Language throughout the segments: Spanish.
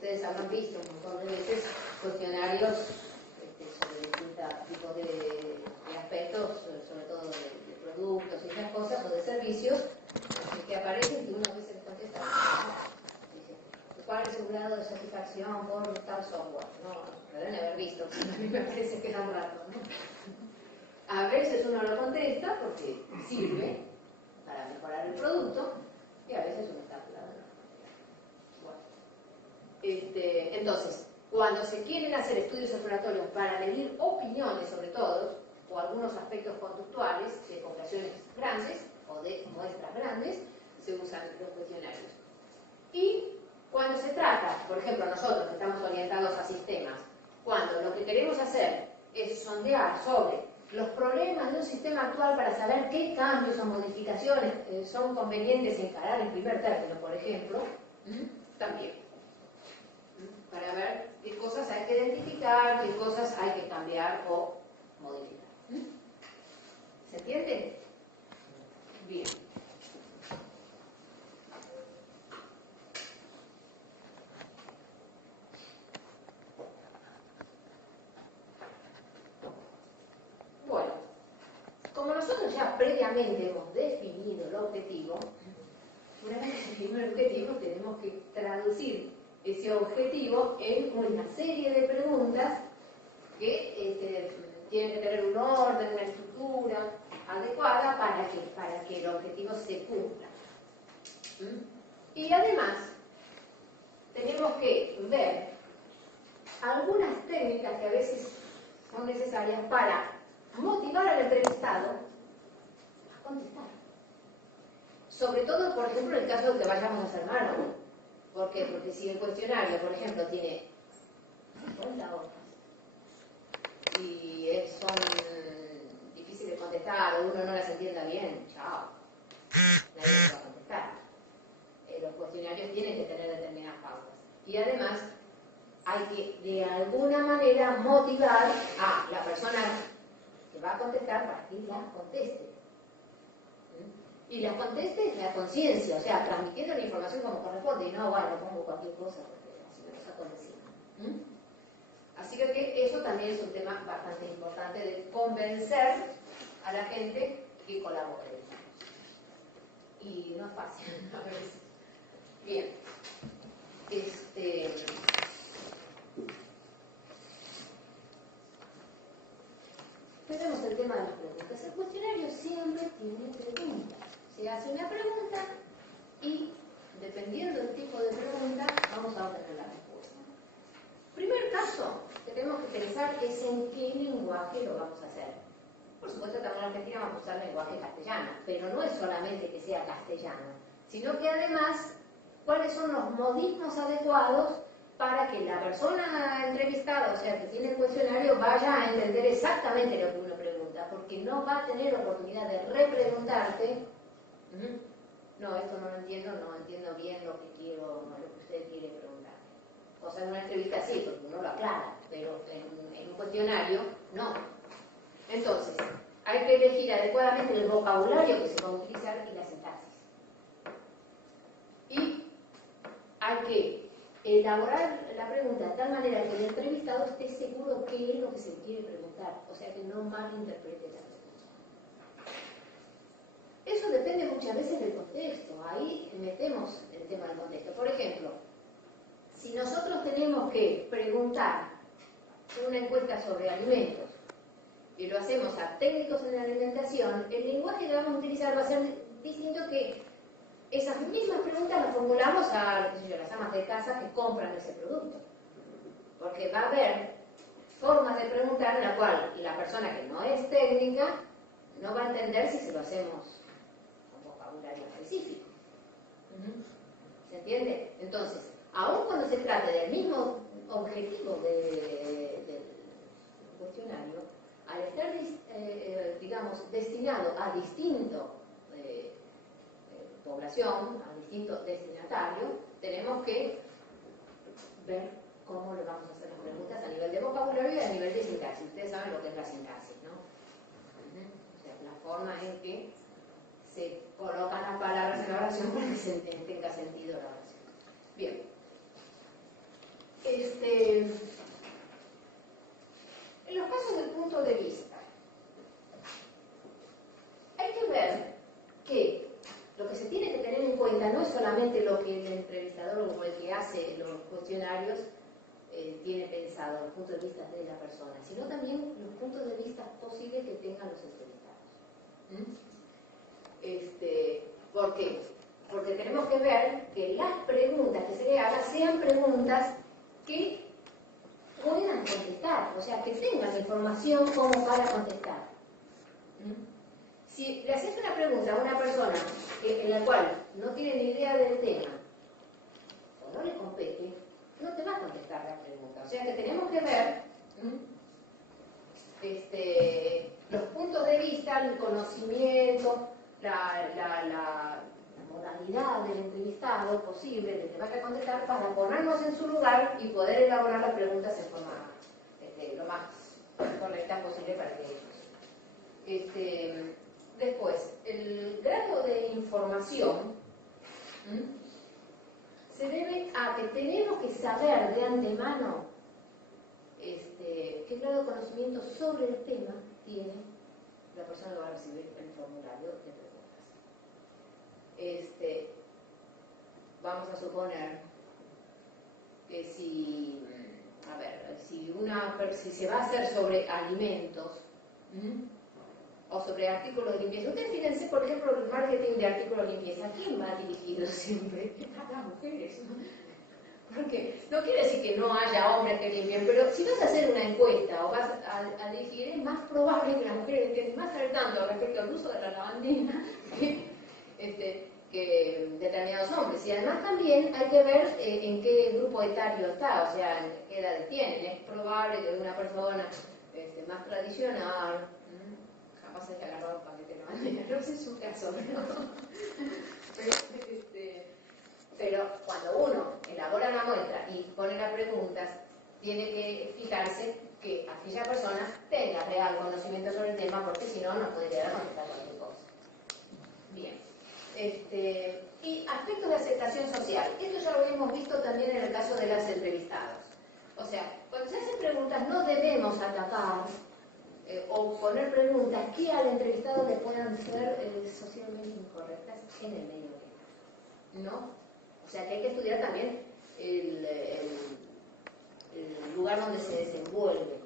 ustedes habrán visto un montón de veces cuestionarios sobre distintos tipos de aspectos, sobre todo de productos y esas cosas, o de servicios, que aparecen que uno a veces les contesta, dice, ¿cuál es su grado de satisfacción por tal software? No, lo deben haber visto, a mí me parece que da un rato, ¿no? A veces uno lo contesta porque sirve para mejorar el producto, y a veces uno está hablando. Bueno, entonces, cuando se quieren hacer estudios exploratorios para medir opiniones sobre todo, o algunos aspectos conductuales de poblaciones grandes o de muestras grandes, se usan los cuestionarios. Y cuando se trata, por ejemplo, nosotros que estamos orientados a sistemas, cuando lo que queremos hacer es sondear sobre los problemas de un sistema actual para saber qué cambios o modificaciones son convenientes encarar en primer término, por ejemplo, también. Para ver qué cosas hay que identificar, qué cosas hay que cambiar o modificar. ¿Se entiende? Bien. Bueno, como nosotros ya previamente hemos definido el objetivo, una vez que definimos el objetivo tenemos que traducir ese objetivo en una serie de preguntas que tienen que tener un orden, una estructura adecuada para que el objetivo se cumpla. Y además tenemos que ver algunas técnicas que a veces son necesarias para motivar al entrevistado a contestar. Sobre todo, por ejemplo, en el caso de que vayamos a hacer mano. ¿Por qué? Porque si el cuestionario, por ejemplo, tiene 50 hojas y son difíciles de contestar o uno no las entienda bien, chao, nadie va a contestar. Los cuestionarios tienen que tener determinadas pautas. Y además, hay que de alguna manera motivar a la persona que va a contestar para que las conteste. Y las conteste la conciencia, o sea, transmitiendo la información como corresponde, y no, bueno, pongo cualquier cosa porque así me lo saco de encima. Así que eso también es un tema bastante importante de convencer a la gente que colabore. Y no es fácil a veces. Bien. Tenemos el tema de las preguntas. El cuestionario siempre tiene preguntas. Se hace una pregunta y, dependiendo del tipo de pregunta, vamos a obtener la respuesta. Primer caso que tenemos que pensar es en qué lenguaje lo vamos a hacer. Por supuesto, también en Argentina vamos a usar lenguaje castellano, pero no es solamente que sea castellano, sino que además, cuáles son los modismos adecuados para que la persona entrevistada, o sea, que tiene el cuestionario, vaya a entender exactamente lo que uno pregunta, porque no va a tener oportunidad de repreguntarte. No, esto no lo entiendo, no entiendo bien lo que quiero, no, lo que usted quiere preguntar. O sea, en una entrevista sí, porque uno lo aclara, pero en un cuestionario no. Entonces, hay que elegir adecuadamente el vocabulario que se va a utilizar y la sintaxis. Y hay que elaborar la pregunta de tal manera que el entrevistado esté seguro qué es lo que se quiere preguntar, o sea, que no malinterprete la pregunta. Eso depende muchas veces del contexto, ahí metemos el tema del contexto. Por ejemplo, si nosotros tenemos que preguntar una encuesta sobre alimentos y lo hacemos a técnicos en la alimentación, el lenguaje que vamos a utilizar va a ser distinto que esas mismas preguntas las formulamos a las amas de casa que compran ese producto. Porque va a haber formas de preguntar en la cual la persona que no es técnica no va a entender si se lo hacemos con vocabulario específico. ¿Se entiende? Entonces, aun cuando se trate del mismo objetivo del cuestionario, al estar, digamos, destinado a distinto población, a distinto destinatario, tenemos que ver cómo le vamos a hacer las preguntas a nivel de vocabulario y a nivel de sintaxis. Ustedes saben lo que es la sintaxis, ¿no? O sea, la forma en que se colocan las palabras en la oración para que se tenga sentido la oración. Bien. En los casos del punto de vista, hay que ver que lo que se tiene que tener en cuenta no es solamente lo que el entrevistador o el que hace los cuestionarios tiene pensado, los puntos de vista de la persona, sino también los puntos de vista posibles que tengan los entrevistados. ¿Por qué? Porque tenemos que ver que las preguntas que se le hagan sean preguntas que puedan contestar, o sea, que tengan información como para contestar. Si le haces una pregunta a una persona en la cual no tiene ni idea del tema o no le compete, no te va a contestar la pregunta. O sea que tenemos que ver los puntos de vista, el conocimiento, la modalidad del entrevistado posible, del que va a contestar, para ponernos en su lugar y poder elaborar las preguntas en forma lo más correcta posible para ellos. Después, el grado de información se debe a que tenemos que saber de antemano qué grado de conocimiento sobre el tema tiene la persona que va a recibir el formulario de preguntas. Vamos a suponer que si se va a hacer sobre alimentos o sobre artículos de limpieza. Ustedes fíjense, por ejemplo, el marketing de artículos de limpieza. ¿A quién va dirigido siempre? A las mujeres, ¿no? Porque no quiere decir que no haya hombres que limpien, pero si vas a hacer una encuesta o vas a dirigir, es más probable que las mujeres estén más al tanto respecto al uso de la lavandina que determinados hombres. Y además también hay que ver en qué grupo etario está, o sea, en qué edades tienen. Es probable que una persona más tradicional capaz haya agarrado un paquete de lavandina, no sé su caso, pero cuando uno elabora la muestra y pone las preguntas, tiene que fijarse que aquella persona tenga real conocimiento sobre el tema, porque si no, no puede llegar a contestar cualquier cosa. Bien. Y aspectos de aceptación social. Esto ya lo hemos visto también en el caso de las entrevistados. O sea, cuando se hacen preguntas no debemos atacar o poner preguntas que al entrevistado le puedan ser socialmente incorrectas en el medio que está, ¿no? O sea que hay que estudiar también el lugar donde se desenvuelve,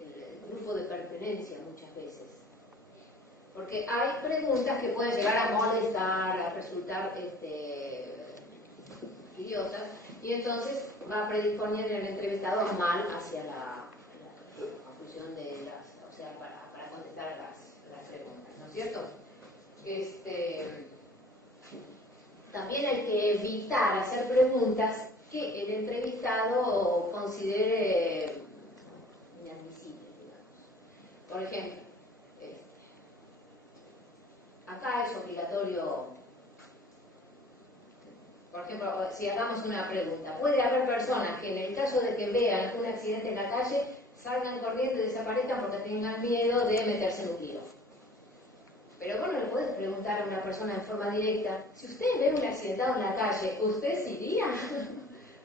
el grupo de pertenencia muchas veces. Porque hay preguntas que pueden llegar a molestar, a resultar idiosas, y entonces va a predisponer el entrevistado mal hacia la conclusión de o sea, para contestar a las preguntas, ¿no es cierto? También hay que evitar hacer preguntas que el entrevistado considere inadmisibles, digamos. Por ejemplo, acá es obligatorio, por ejemplo, si hagamos una pregunta, puede haber personas que en el caso de que vean un accidente en la calle, salgan corriendo y desaparezcan porque tengan miedo de meterse en un lío. Pero vos no le podés preguntar a una persona en forma directa, si usted ve un accidentado en la calle, ¿usted se iría?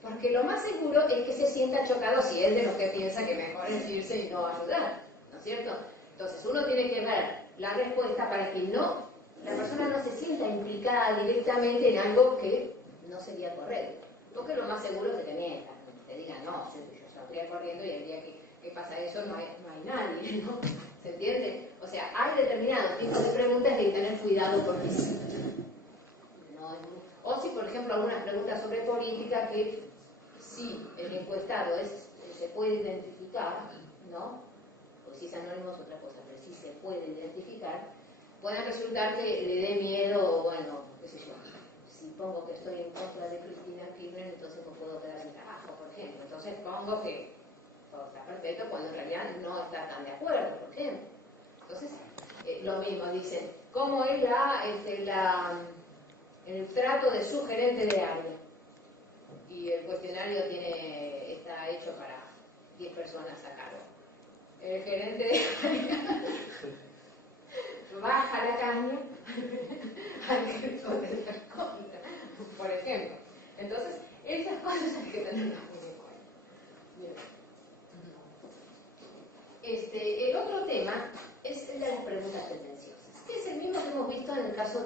Porque lo más seguro es que se sienta chocado si es de los que piensa que mejor es irse y no ayudar, ¿no es cierto? Entonces uno tiene que ver la respuesta para que la persona no se sienta implicada directamente en algo que no sería correcto. Porque lo más seguro es que te mientan, te digan, no, yo saldría corriendo y el día que pasa eso no hay nadie, ¿no? ¿Se entiende? O sea, hay determinados tipos de preguntas que hay que tener cuidado porque sí. O si, por ejemplo, algunas preguntas sobre política que si el encuestado se puede identificar, ¿no? O si es anónimo es otra cosa, pero si se puede identificar, puede resultar que le dé miedo, bueno, qué sé yo, si pongo que estoy en contra de Cristina Kirchner, entonces no puedo quedar sin trabajo, por ejemplo. Entonces pongo que todo está perfecto cuando en realidad no está tan de acuerdo, por ejemplo. Entonces, lo mismo, dicen, ¿cómo es el trato de su gerente de área? Y el cuestionario está hecho para 10 personas a cargo. El gerente de área baja la caña hay que contestar contra, por ejemplo. Entonces, esas cosas hay que tenerlas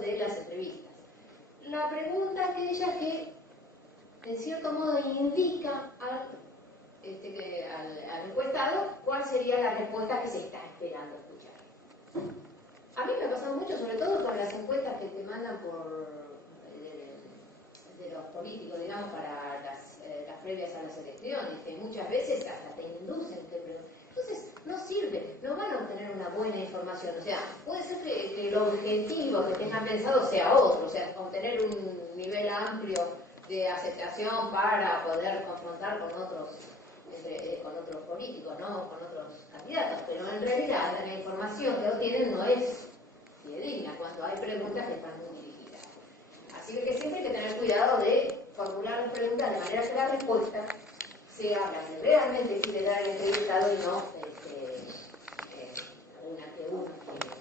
de las entrevistas. La pregunta aquella que, en cierto modo, indica al encuestado cuál sería la respuesta que se está esperando escuchar. A mí me pasa mucho, sobre todo con las encuestas que te mandan de los políticos, digamos, para las previas a las elecciones, que muchas veces hasta te inducen que pregunten. Entonces, no sirve, no van a obtener una buena información. O sea, puede ser que el objetivo que tengan pensado sea otro, o sea, obtener un nivel amplio de aceptación para poder confrontar con otros políticos, ¿no? Con otros candidatos, pero en realidad la información que obtienen no es fidedigna cuando hay preguntas que están muy dirigidas. Así que siempre hay que tener cuidado de formular las preguntas de manera que la respuesta sea la que realmente quiere dar el entrevistado y no una que uno quiere.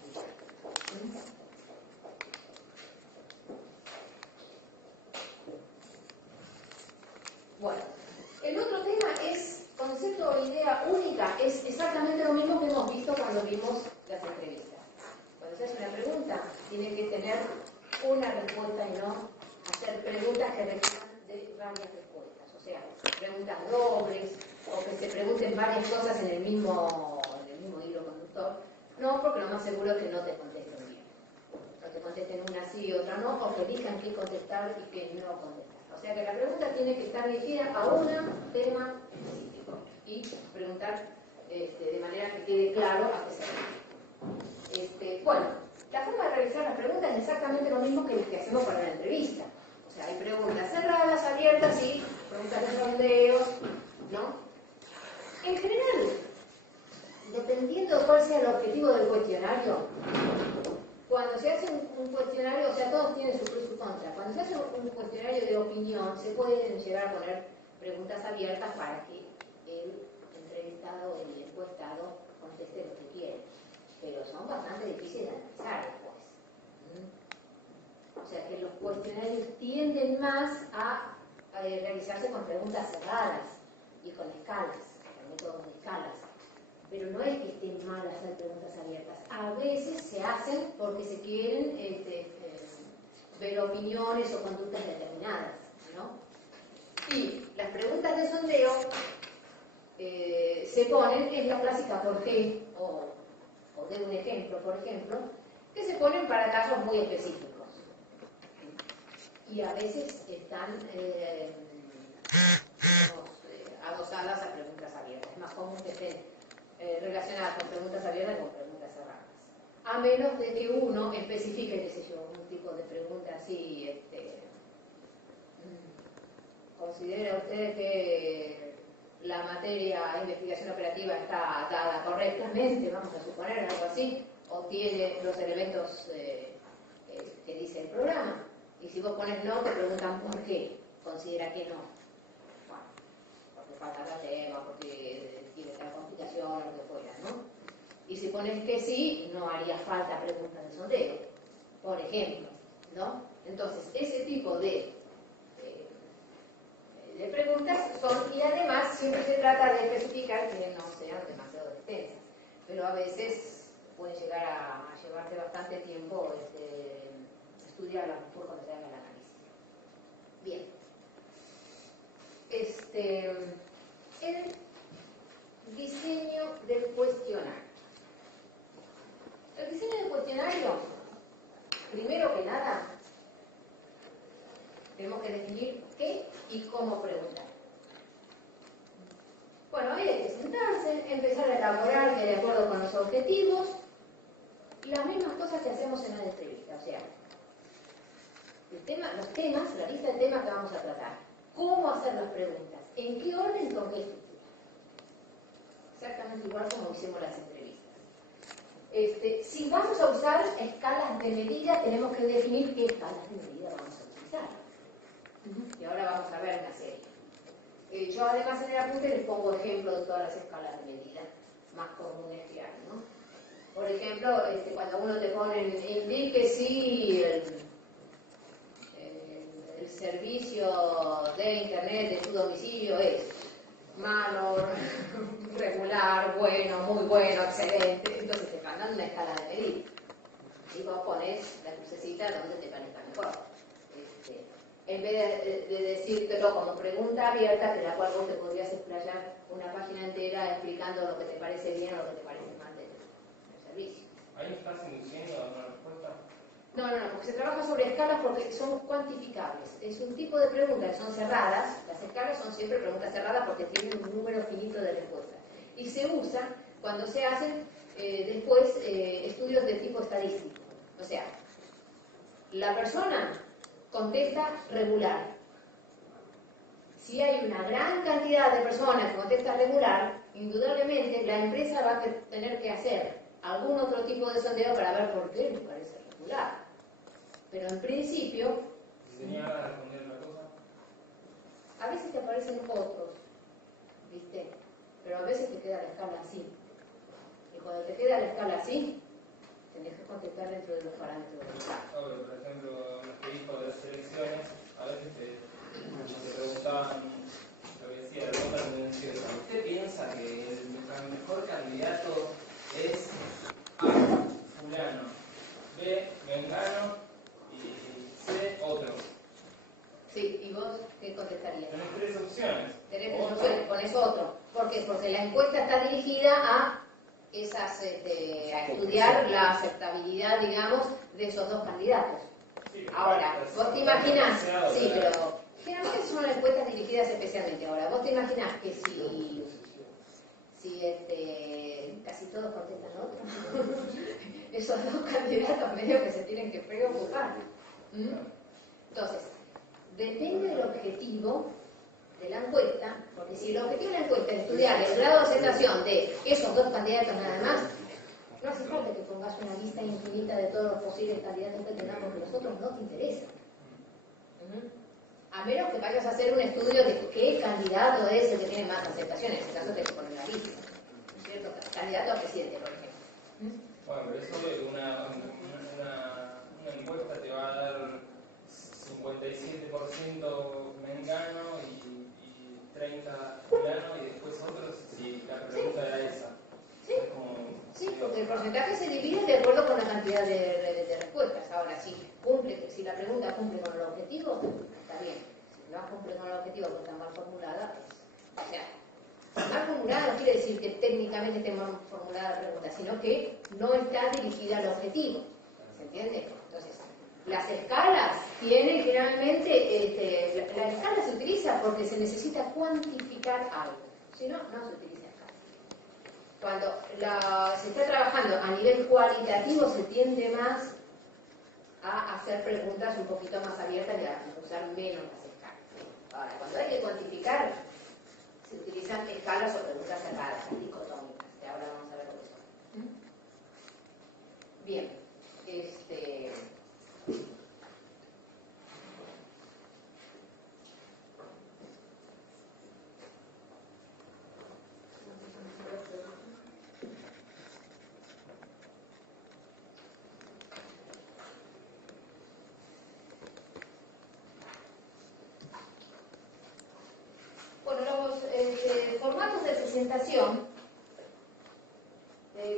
Bueno, el otro tema es concepto o idea única, es exactamente lo mismo que hemos visto cuando vimos las entrevistas. Cuando se hace una pregunta, tiene que tener una respuesta y no hacer preguntas que requieran de varias respuestas. O sea, preguntas dobles o que se pregunten varias cosas en el mismo hilo conductor. No, porque lo más seguro es que no te contesten bien. No te contesten una sí y otra no, o que elijan qué contestar y qué no contestar. O sea que la pregunta tiene que estar dirigida a un tema específico y preguntar de manera que quede claro a qué se refiere. Bueno, la forma de realizar las preguntas es exactamente lo mismo que las que hacemos para la entrevista. O sea, hay preguntas cerradas, abiertas y preguntas de sondeos, ¿no? En general, dependiendo de cuál sea el objetivo del cuestionario, cuando se hace un cuestionario, o sea, todos tienen su pro y su contra. Cuando se hace un cuestionario de opinión, se pueden llegar a poner preguntas abiertas para que el entrevistado, el encuestado, conteste lo que quiere. Pero son bastante difíciles de analizar después. O sea que los cuestionarios tienden más a realizarse con preguntas cerradas y con escalas, con métodos de escalas. Pero no es que estén mal hacer preguntas abiertas. A veces se hacen porque se quieren ver opiniones o conductas determinadas, ¿no? Y las preguntas de sondeo se ponen, es la clásica por qué, o de un ejemplo, por ejemplo, que se ponen para casos muy específicos. Y a veces están adosadas a preguntas abiertas. Es más común que estén relacionadas con preguntas abiertas que con preguntas cerradas. A menos de que uno especifique, qué sé yo, un tipo de pregunta así, ¿considera usted que la materia de investigación operativa está dada correctamente, vamos a suponer, algo así, o tiene los elementos que dice el programa? Y si vos pones no, te preguntan por qué considera que no. Bueno, porque falta el tema, porque tiene tal complicación o lo que fuera, ¿no? Y si pones que sí, no haría falta preguntas de sondeo, por ejemplo, ¿no? Entonces, ese tipo de preguntas son, y además siempre se trata de especificar que no sean demasiado extensas, pero a veces puede llegar a llevarte bastante tiempo estudiarlas mejor cuando se haga el análisis. Bien. El diseño del cuestionario. El diseño del cuestionario, primero que nada, tenemos que definir qué y cómo preguntar. Bueno, ahí hay que sentarse, empezar a elaborar de acuerdo con los objetivos, las mismas cosas que hacemos en la entrevista, o sea, los temas, la lista de temas que vamos a tratar, cómo hacer las preguntas, en qué orden y con qué estructura. Exactamente igual como hicimos las entrevistas. Si vamos a usar escalas de medida, tenemos que definir qué escalas de medida vamos a utilizar. Y ahora vamos a ver una serie. Yo además en el apunte les pongo ejemplos de todas las escalas de medida más comunes que hay, ¿no? Por ejemplo, cuando uno te pone, indique si el servicio de internet de tu domicilio es malo, regular, bueno, muy bueno, excelente. Entonces te mandan una escala de medida. Y vos ponés la crucecita donde te parezca mejor. En vez de decírtelo como pregunta abierta, de la cual vos te podrías explayar una página entera explicando lo que te parece bien o lo que te parece mal del servicio. ¿Ahí estás induciendo a una respuesta? No, porque se trabaja sobre escalas porque son cuantificables. Es un tipo de preguntas que son cerradas. Las escalas son siempre preguntas cerradas porque tienen un número finito de respuestas. Y se usa cuando se hacen después estudios de tipo estadístico. O sea, la persona contesta regular. Si hay una gran cantidad de personas que contestan regular, indudablemente la empresa va a tener que hacer algún otro tipo de sondeo para ver por qué les parece regular. Pero en principio... ¿Si tenía ganas de responder otra cosa? A veces te aparecen otros, ¿viste? Pero a veces te queda la escala así. Y cuando te queda la escala así, tenés que contestar dentro de los parámetros del escala. Por ejemplo, los que dijo de las elecciones, a veces te preguntaban, lo que decía, de otra convención, ¿usted piensa que el mejor candidato es A, fulano, B, mengano y C, otro? Sí, ¿y vos qué contestarías? Tenés tres opciones. Tenés tres opciones, pones otro. ¿Por qué? Porque la encuesta está dirigida a a estudiar la aceptabilidad, digamos, de esos dos candidatos. Sí, ahora, vos te imaginás, sí, pero generalmente son encuestas dirigidas especialmente. Ahora, vos te imaginás que si casi todos contestan otro, esos dos candidatos medio que se tienen que preocupar. Entonces, depende del objetivo de la encuesta, porque si el objetivo de la encuesta es estudiar el grado de aceptación de esos dos candidatos nada más, no hace falta que pongas una lista infinita de todos los posibles candidatos que tengamos, porque los otros no te interesan. A menos que vayas a hacer un estudio de qué candidato es el que tiene más aceptación, en ese caso te ponen la lista, ¿cierto? Candidato a presidente, por ejemplo. Bueno, pero eso de una encuesta te va a dar 57% mengano y 30 fulano y después otros, si la pregunta era esa. Sí. Sí, porque el porcentaje se divide de acuerdo con la cantidad de respuestas. Ahora, si la pregunta cumple con el objetivo, está bien. Si no cumple con el objetivo porque está mal formulada, pues, o sea, mal formulada no quiere decir que técnicamente esté mal formulada la pregunta, sino que no está dirigida al objetivo. ¿Se entiende? Entonces, las escalas tienen generalmente, la escala se utiliza porque se necesita cuantificar algo, si no, no se utiliza escala. Cuando se está trabajando a nivel cualitativo se tiende más a hacer preguntas un poquito más abiertas y a usar menos las escalas. Ahora, cuando hay que cuantificar, se utilizan escalas o preguntas cerradas, dicotómicas, que ahora vamos a ver lo que son. Bien, los formatos de presentación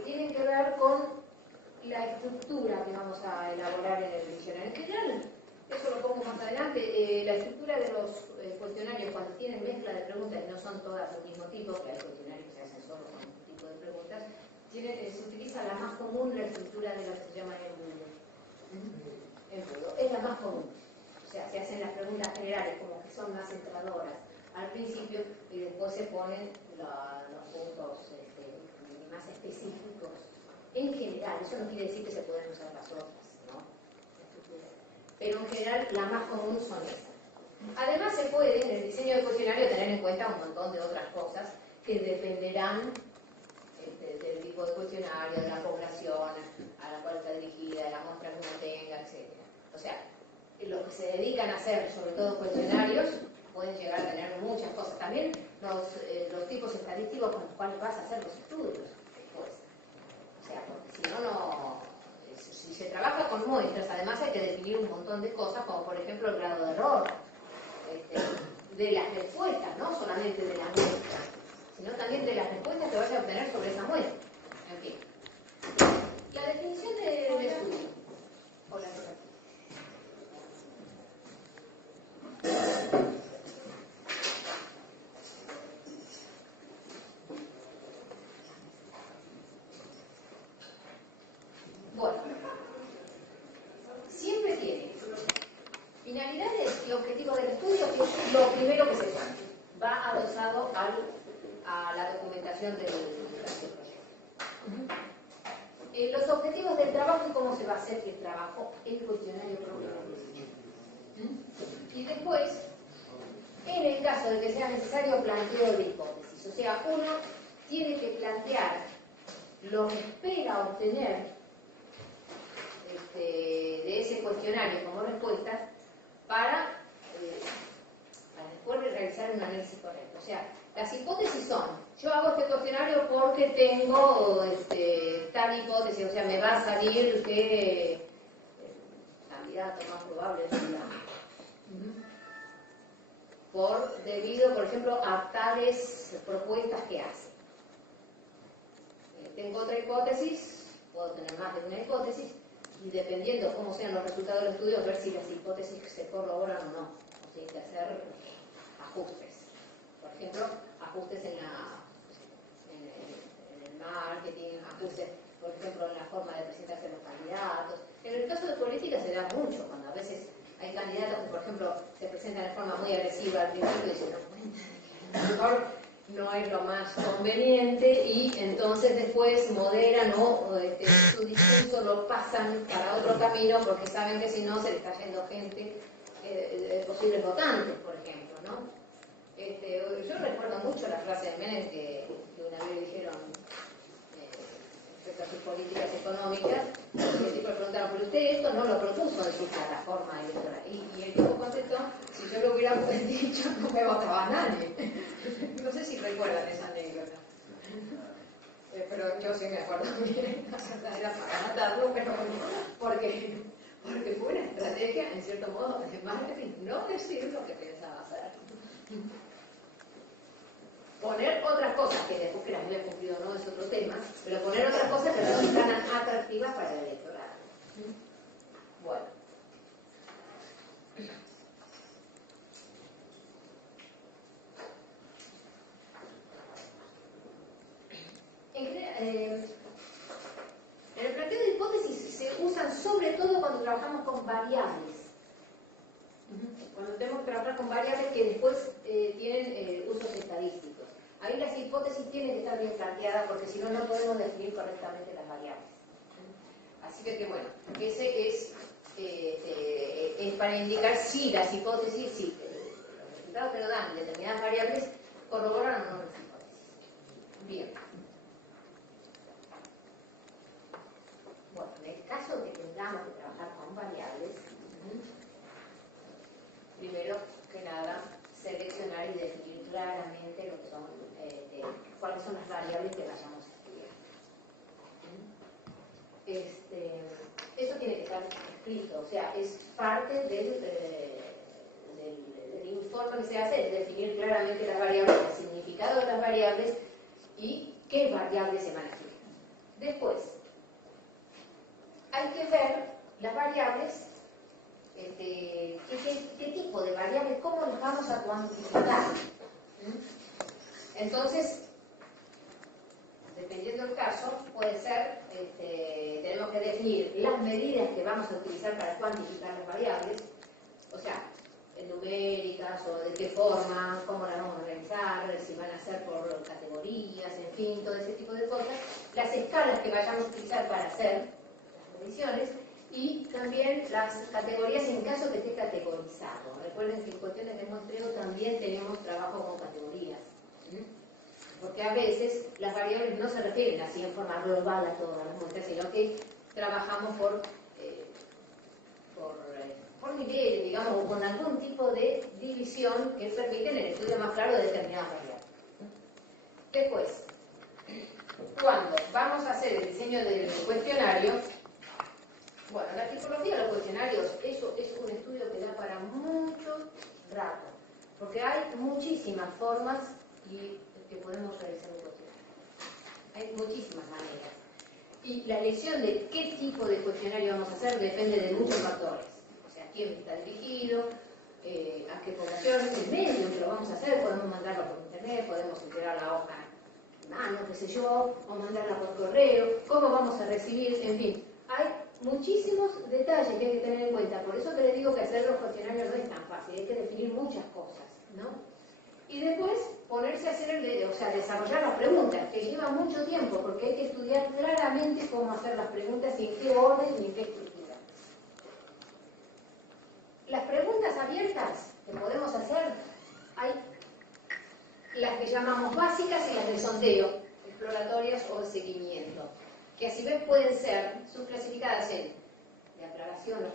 tienen que ver con la estructura que vamos a elaborar en el diccionario. En general, eso lo pongo más adelante, la estructura de los cuestionarios cuando tienen mezcla de preguntas y no son todas del mismo tipo, que hay cuestionarios que se hacen solo con un tipo de preguntas, se utiliza la más común, la estructura de lo que se llama embudo. Es la más común. O sea, se hacen las preguntas generales como que son más centradoras al principio y después se ponen los puntos más específicos. En general, eso no quiere decir que se pueden usar las otras, ¿no? Pero en general, la más común son esas. Además, se puede en el diseño del cuestionario tener en cuenta un montón de otras cosas que dependerán del tipo de cuestionario, de la población a la cual está dirigida, de la muestra que uno tenga, etc. O sea, los que se dedican a hacer, sobre todo cuestionarios, pueden llegar a tener muchas cosas. También los tipos estadísticos con los cuales vas a hacer los estudios. O sea, porque si se trabaja con muestras, además hay que definir un montón de cosas, como por ejemplo el grado de error de las respuestas, no solamente de la muestra, sino también de las respuestas que vaya a obtener sobre esa muestra. En fin. La definición del estudio. primero que se plante. Va adosado a la documentación del proyecto. Los objetivos del trabajo y cómo se va a hacer el trabajo, el cuestionario propiamente dicho. Y después, en el caso de que sea necesario, planteo de hipótesis. O sea, uno tiene que plantear lo que espera obtener de ese cuestionario como respuesta para después realizar un análisis correcto. O sea, las hipótesis son, yo hago este cuestionario porque tengo tal hipótesis, o sea, me va a salir que el candidato más probable es fulano. Debido, por ejemplo, a tales propuestas que hace. Tengo otra hipótesis, puedo tener más de una hipótesis, y dependiendo cómo sean los resultados del estudio, ver si las hipótesis se corroboran o no. O sea, hay que hacer ajustes. Por ejemplo, ajustes en el marketing, ajustes, por ejemplo, en la forma de presentarse los candidatos. En el caso de política se da mucho, cuando a veces hay candidatos que, por ejemplo, se presentan de forma muy agresiva al principio y dicen, no, a lo mejor no es lo más conveniente, y entonces después moderan o su discurso lo pasan para otro camino porque saben que si no se le está yendo gente, posibles votantes, por ejemplo, ¿no? Yo recuerdo mucho la frase de Menem que una vez dijeron respecto a sus políticas económicas, y el tipo le preguntaron, pero usted esto no lo propuso en su plataforma electoral. Y el tipo contestó, si yo lo hubiera dicho, no me votaba nadie. No sé si recuerdan esa anécdota. Pero yo sí me acuerdo bien, era para matarlo, pero porque fue una estrategia, en cierto modo, de marketing, no decir lo que pensaba hacer. Poner otras cosas, que después que las había cumplido no es otro tema, pero poner otras cosas que no son tan atractivas para el electorado. Bueno. En el planteo de hipótesis se usan sobre todo cuando trabajamos con variables. Cuando tenemos que trabajar con variables que después tienen usos estadísticos. Ahí las hipótesis tienen que estar bien planteadas porque si no, no podemos definir correctamente las variables. Así que bueno, ese es para indicar si las hipótesis, si los resultados que nos dan determinadas variables corroboran o no las hipótesis. Bien. Bueno, en el caso de que tengamos que trabajar con variables, primero que nada, seleccionar y definir claramente lo que son, cuáles son las variables que vayamos a estudiar. Eso tiene que estar escrito, o sea, es parte del informe que se hace, es definir claramente las variables, el significado de las variables y qué variables se manejan. Después, hay que ver las variables, qué tipo de variables, cómo las vamos a cuantificar. Entonces, dependiendo del caso, puede ser, tenemos que definir las medidas que vamos a utilizar para cuantificar las variables, o sea, numéricas o de qué forma, cómo las vamos a realizar, si van a ser por categorías, en fin, todo ese tipo de cosas, las escalas que vayamos a utilizar para hacer las mediciones y también las categorías en caso que esté categorizado. Recuerden que en cuestiones de muestreo también tenemos trabajo con categorías. Porque a veces las variables no se refieren así en forma global a todas las muestras, sino que trabajamos por niveles, digamos, o con algún tipo de división que permiten el estudio más claro de determinadas variables. Después, cuando vamos a hacer el diseño del cuestionario, bueno, la tipología de los cuestionarios, eso es un estudio que da para mucho rato, porque hay muchísimas formas que podemos realizar un cuestionario. Hay muchísimas maneras. Y la elección de qué tipo de cuestionario vamos a hacer depende de muchos factores. O sea, quién está dirigido, a qué población, el medio que lo vamos a hacer, podemos mandarlo por internet, podemos entregar la hoja en mano, qué sé yo, o mandarla por correo, cómo vamos a recibir, en fin. Hay muchísimos detalles que hay que tener en cuenta. Por eso que les digo que hacer los cuestionarios no es tan fácil, hay que definir muchas cosas. ¿no? Y después ponerse a hacer desarrollar las preguntas, que lleva mucho tiempo, porque hay que estudiar claramente cómo hacer las preguntas y en qué orden y en qué estructura. Las preguntas abiertas que podemos hacer, hay las que llamamos básicas y las de sondeo, exploratorias o de seguimiento, que a su vez pueden ser subclasificadas en de aclaración o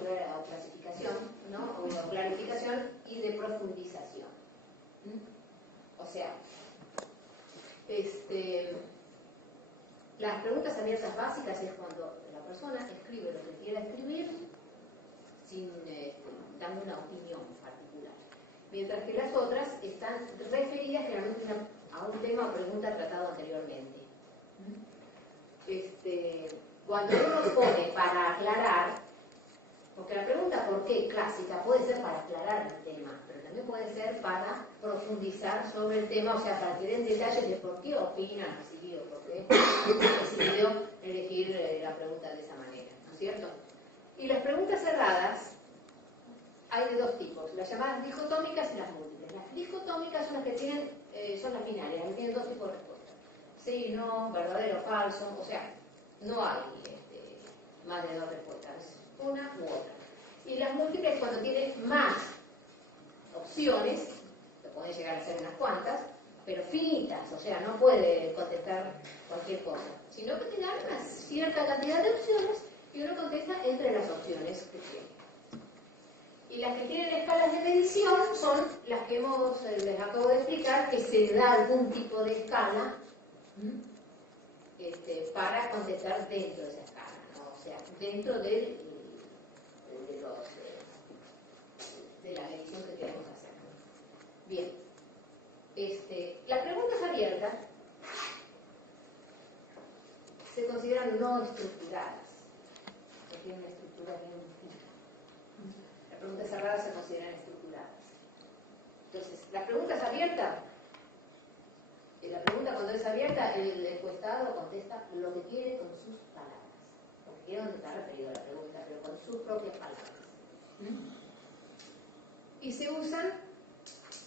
clasificación, ¿no? O clarificación y de profundización. O sea, las preguntas abiertas básicas es cuando la persona escribe lo que quiera escribir sin dando una opinión particular. Mientras que las otras están referidas generalmente a un tema o pregunta tratado anteriormente. Cuando uno pone para aclarar, porque la pregunta ¿por qué? Clásica puede ser para aclarar el tema, pero también puede ser para profundizar sobre el tema, o sea, para que den detalles de por qué opinan así o por qué han decidido elegir la pregunta de esa manera, ¿no es cierto? Y las preguntas cerradas hay de dos tipos, las llamadas dicotómicas y las múltiples. Las dicotómicas son las que tienen, son las binarias, las que tienen dos tipos de respuestas. Sí, no, verdadero, falso, o sea, no hay más de dos respuestas, una u otra. Y las múltiples cuando tienen más opciones, que pueden llegar a ser unas cuantas, pero finitas, o sea, no puede contestar cualquier cosa, sino que tiene una cierta cantidad de opciones y uno contesta entre las opciones que tiene. Y las que tienen escalas de medición son las que les acabo de explicar, que se da algún tipo de escala para contestar dentro de esa escala, ¿no? O sea, dentro de la medición que queremos hacer. Bien, las preguntas abiertas se consideran no estructuradas, que tienen una estructura bien fija. Las preguntas cerradas se consideran estructuradas. Entonces, las preguntas abiertas, la pregunta cuando es abierta, el encuestado contesta lo que quiere con sus palabras. Porque quiere donde está referido a la pregunta, pero con sus propias palabras. Y se usan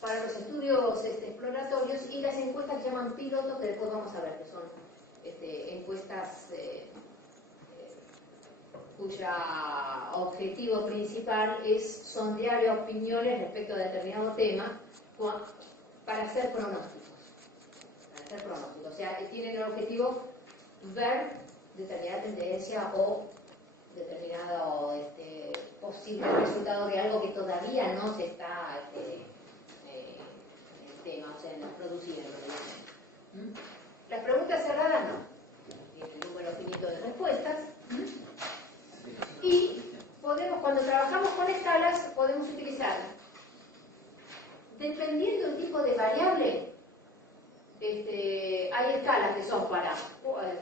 para los estudios exploratorios y las encuestas que llaman piloto, que después vamos a ver, que son encuestas cuya objetivo principal es sondear opiniones respecto a determinado tema para hacer pronósticos. O sea, tienen el objetivo ver determinada tendencia o determinado posible resultado de algo que todavía no se está tema, o sea, no producir en realidad. Las preguntas cerradas no, tienen un número finito de respuestas. Y cuando trabajamos con escalas, podemos utilizar, dependiendo del tipo de variable, hay escalas que son para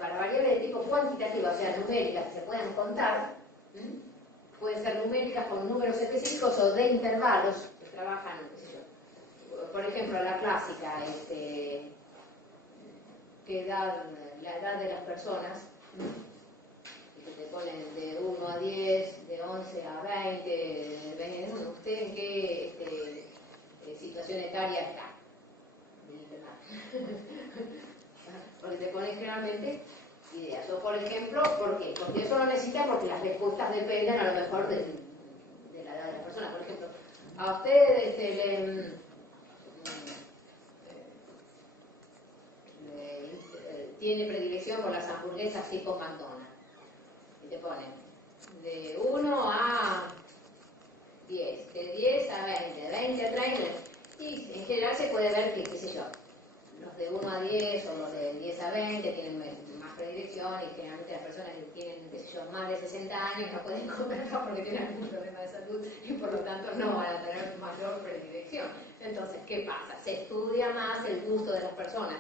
variables de tipo cuantitativa, o sea, numéricas que se puedan contar. Pueden ser numéricas con números específicos o de intervalos que trabajan, por ejemplo, la clásica, que da la edad de las personas, y que te ponen de 1 a 10, de 11 a 20, bueno, ¿usted en qué situación etaria está? Porque te ponen generalmente ideas. O por ejemplo, ¿por qué? Porque eso lo necesita porque las respuestas dependen a lo mejor de la edad de la persona. Por ejemplo, a usted tiene predilección por las hamburguesas tipo McDonald's. Y te ponen de 1 a 10, de 10 a 20, de 20 a 30. Y en general se puede ver que, qué sé yo, los de 1 a 10 o los de 10 a 20 tienen más predilección y generalmente las personas que tienen, qué sé yo, más de 60 años no pueden comerlo porque tienen algún problema de salud y por lo tanto no van a tener mayor predilección. Entonces, ¿qué pasa? Se estudia más el gusto de las personas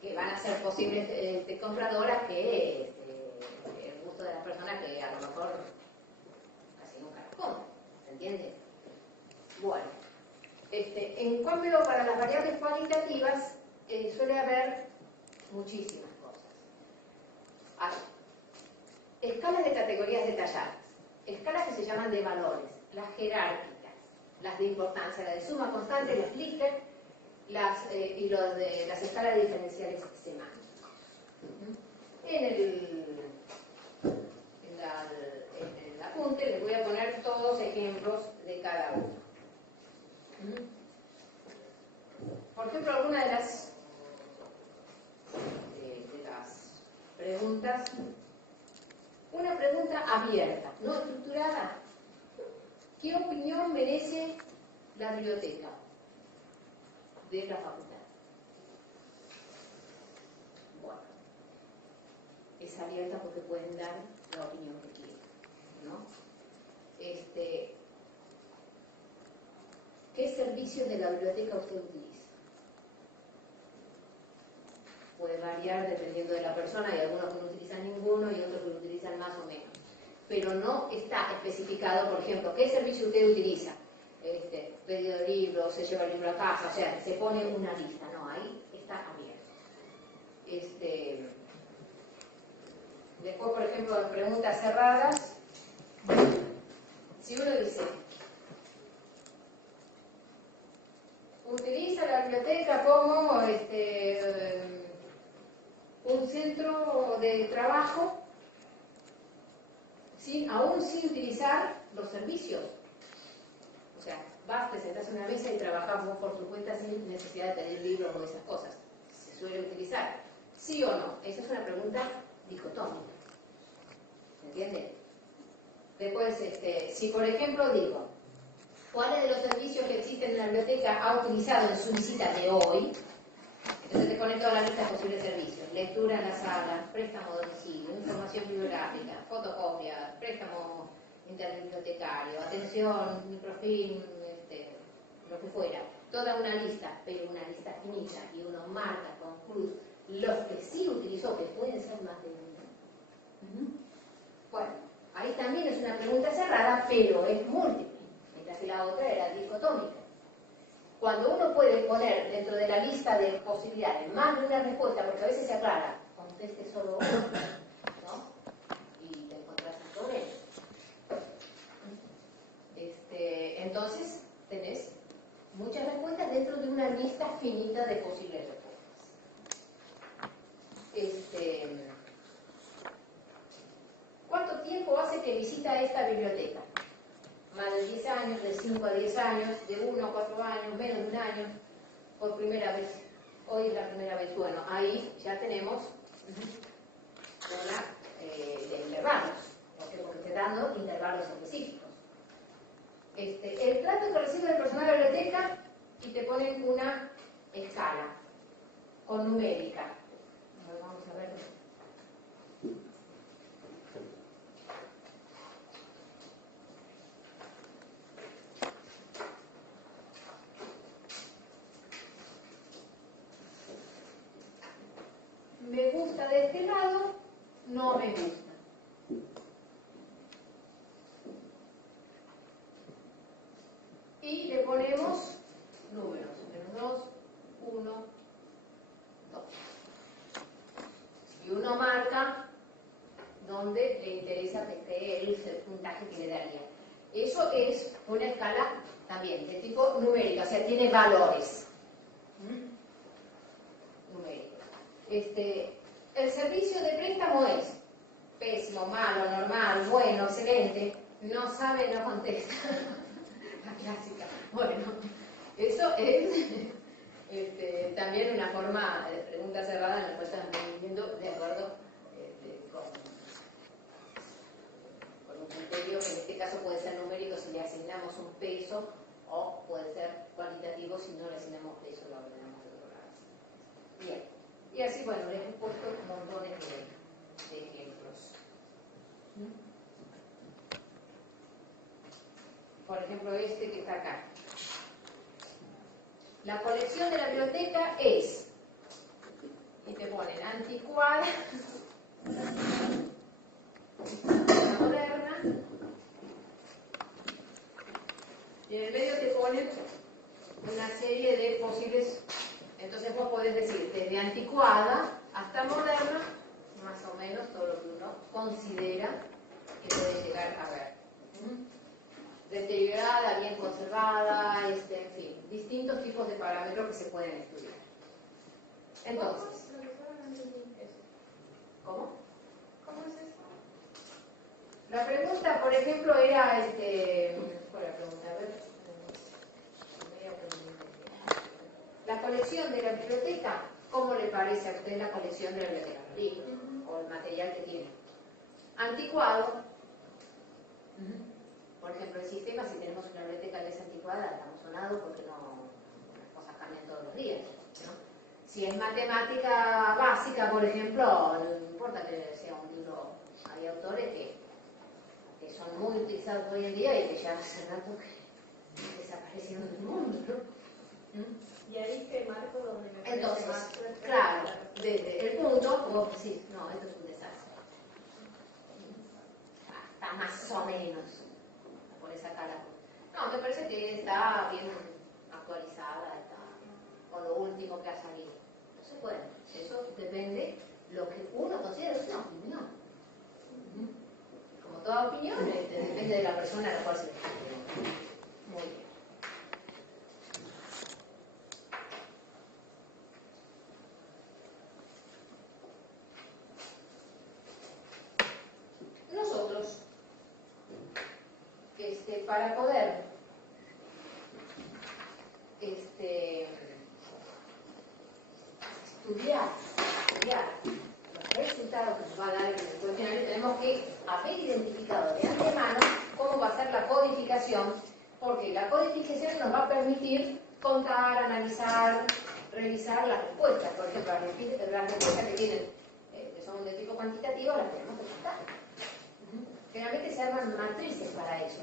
que van a ser posibles compradoras que el gusto de las personas que a lo mejor casi nunca las comen. ¿Se entiende? Bueno, en cambio para las variables cualitativas suele haber muchísimas cosas. Hay escalas de categorías detalladas, escalas que se llaman de valores, las jerárquicas, las de importancia, la de suma constante, las Likert, y lo de las escalas diferenciales semánticas. En el apunte les voy a poner todos ejemplos de cada uno. Por ejemplo, alguna de las preguntas, una pregunta abierta, no estructurada. ¿Qué opinión merece la biblioteca de la facultad? Bueno, es abierta porque pueden dar la opinión que quieran, ¿no? ¿Qué servicios de la biblioteca usted utiliza? Puede variar dependiendo de la persona, hay algunos que no utilizan ninguno y otros que lo utilizan más o menos. Pero no está especificado, por ejemplo, qué servicio usted utiliza. Pedido de libros, se lleva el libro a casa, o sea, se pone una lista, no, ahí está abierto. Después, por ejemplo, en preguntas cerradas, si uno dice, utiliza la biblioteca como un centro de trabajo, aún sin utilizar los servicios. O sea, vas, te sentás en una mesa y trabajás vos por tu cuenta sin necesidad de pedir libros o esas cosas. ¿Se suele utilizar? ¿Sí o no? Esa es una pregunta dicotómica. ¿Me entienden? Después, si por ejemplo digo, ¿cuáles de los servicios que existen en la biblioteca ha utilizado en su visita de hoy? Entonces te ponen toda la lista de posibles servicios. Lectura en la sala, préstamo a domicilio, información bibliográfica, fotocopias, préstamo interbibliotecario, atención, microfilm, lo que fuera. Toda una lista, pero una lista finita, y uno marca con cruz los que sí utilizó, que pueden ser más de uno. Bueno, ahí también es una pregunta cerrada, pero es múltiple, mientras que la otra era dicotómica. Cuando uno puede poner dentro de la lista de posibilidades más de una respuesta, porque a veces se aclara, conteste solo uno, ¿no? Y te encontrás con él. Entonces, tenés muchas respuestas dentro de una lista finita de posibles respuestas. ¿Cuánto tiempo hace que visita esta biblioteca? Más de 10 años, de 5 a 10 años, de 1 a 4 años, menos de un año, por primera vez. Hoy es la primera vez. Bueno, ahí ya tenemos de intervalos, porque estoy dando intervalos específicos. El trato que recibe el personal de la biblioteca y te ponen una escala con numérica. Vamos a ver. Me gusta de este lado, no me gusta. Y le ponemos números, menos 2, 1, 2. Y uno marca donde le interesa que esté el puntaje que le daría. Eso es una escala también de tipo numérica, o sea, tiene valores. Numéricos. El servicio de préstamo es pésimo, malo, normal, bueno, excelente. No sabe, no contesta. La clásica. Bueno, eso es también una forma de pregunta cerrada en la cual están viviendo de acuerdo con un criterio que en este caso puede ser numérico si le asignamos un peso, o puede ser cualitativo si no le asignamos peso, lo ordenamos de otro lado. Bien, y así, bueno, les he puesto montones de ejemplos. Por ejemplo, este que está acá. La colección de la biblioteca es, y te ponen anticuada, moderna, y en el medio te ponen una serie de posibles. Entonces vos podés decir desde anticuada hasta moderna, más o menos todo lo que uno considera que puede llegar a ver. Deteriorada, bien conservada, en fin. distintos tipos de parámetros que se pueden estudiar. Entonces, ¿cómo? ¿Cómo es eso? La pregunta, por ejemplo, era, ¿cuál era la pregunta? A ver, la colección de la biblioteca, ¿cómo le parece a usted la colección de la biblioteca? Los libros o el material que tiene. Anticuado. Por ejemplo, el sistema, si tenemos una biblioteca que es anticuada, estamos sonados porque no, las cosas cambian todos los días, ¿no? Si es matemática básica, por ejemplo, no importa que sea un libro, hay autores que son muy utilizados hoy en día y que ya hace rato que desaparecieron del mundo, ¿no? Y ahí que marco donde me parece Entonces, más fuerte. claro, desde el punto, vos decís, no, esto es un desastre. Está más o menos por esa cara. No, me parece que está bien actualizada, está con lo último que ha salido. Entonces, bueno, eso depende lo que uno considera es una opinión. Como toda opinión, depende de la persona a la cual se le escribe. Muy bien. Nosotros, para poder estudiar los resultados que nos va a dar el cuestionario, tenemos que haber identificado de antemano cómo va a ser la codificación, porque la codificación nos va a permitir contar, analizar, revisar las respuestas. Por ejemplo, las respuestas que tienen, que son de tipo cuantitativo, las tenemos que contar. Generalmente se arman matrices para eso,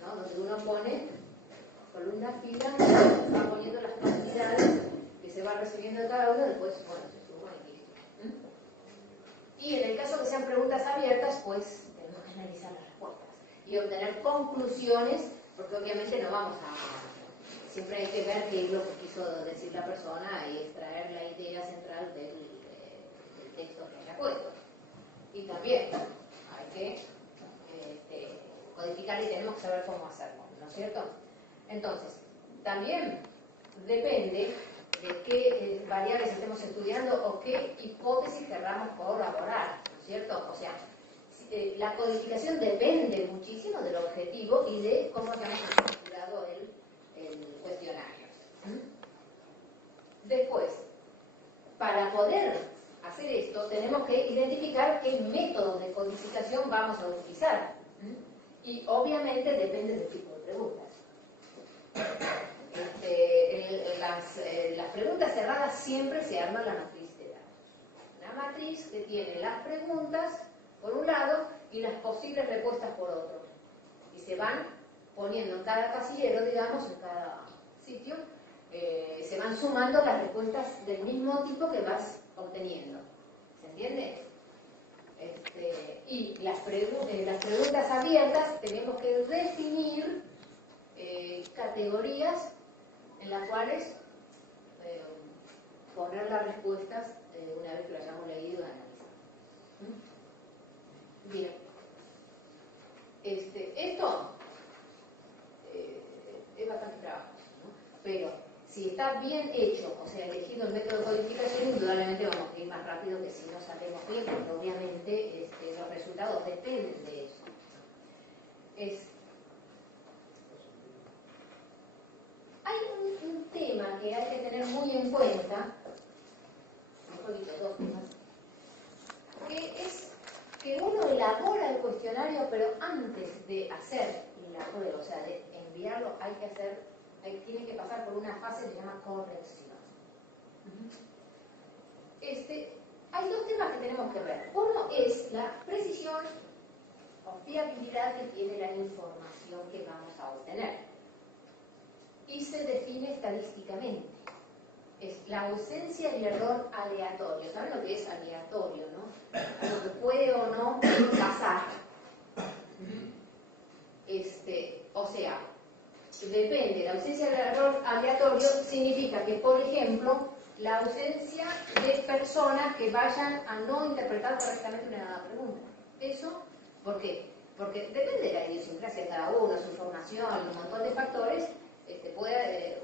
¿no? Donde uno pone columnas, filas, va poniendo las cantidades que se va recibiendo de cada uno, después, bueno, se suma y listo. Y en el caso que sean preguntas abiertas, pues tenemos que analizar las respuestas y obtener conclusiones, porque obviamente no vamos a... Siempre hay que ver qué es lo que quiso decir la persona y extraer la idea central del texto que haya puesto. Y también hay que codificar y tenemos que saber cómo hacerlo, ¿no es cierto? Entonces, también depende de qué variables estemos estudiando o qué hipótesis querramos corroborar, ¿no es cierto? O sea, la codificación depende muchísimo del objetivo y de cómo hayamos estructurado el cuestionario. Después, para poder hacer esto, tenemos que identificar qué métodos de codificación vamos a utilizar. Y obviamente depende del tipo de preguntas. Las preguntas cerradas siempre se arma la matriz de datos. Una matriz que tiene las preguntas por un lado y las posibles respuestas por otro. Y se van poniendo en cada casillero, digamos, en cada sitio, se van sumando las respuestas del mismo tipo que vas obteniendo. ¿Se entiende? Y las preguntas abiertas tenemos que definir categorías en las cuales poner las respuestas una vez que lo hayamos leído y analizado. Bien. Esto es bastante trabajo, ¿no? Pero si está bien hecho, o sea, elegido el método de codificación, indudablemente vamos a ir más rápido que si no sabemos bien, porque obviamente los resultados dependen de eso. Hay un tema que hay que tener muy en cuenta, dos temas, que es que uno elabora el cuestionario, pero antes de hacer la prueba, o sea, de enviarlo, tiene que pasar por una fase que se llama corrección. Hay dos temas que tenemos que ver. Uno es la precisión o fiabilidad que tiene la información que vamos a obtener. Y se define estadísticamente. Es la ausencia del error aleatorio. ¿Saben lo que es aleatorio, no? Algo que puede o no pasar. O sea, depende. La ausencia del error aleatorio significa que, por ejemplo, la ausencia de personas que vayan a no interpretar correctamente una pregunta. ¿Eso por qué? Porque depende de la idiosincrasia de cada uno, su formación, un montón de factores,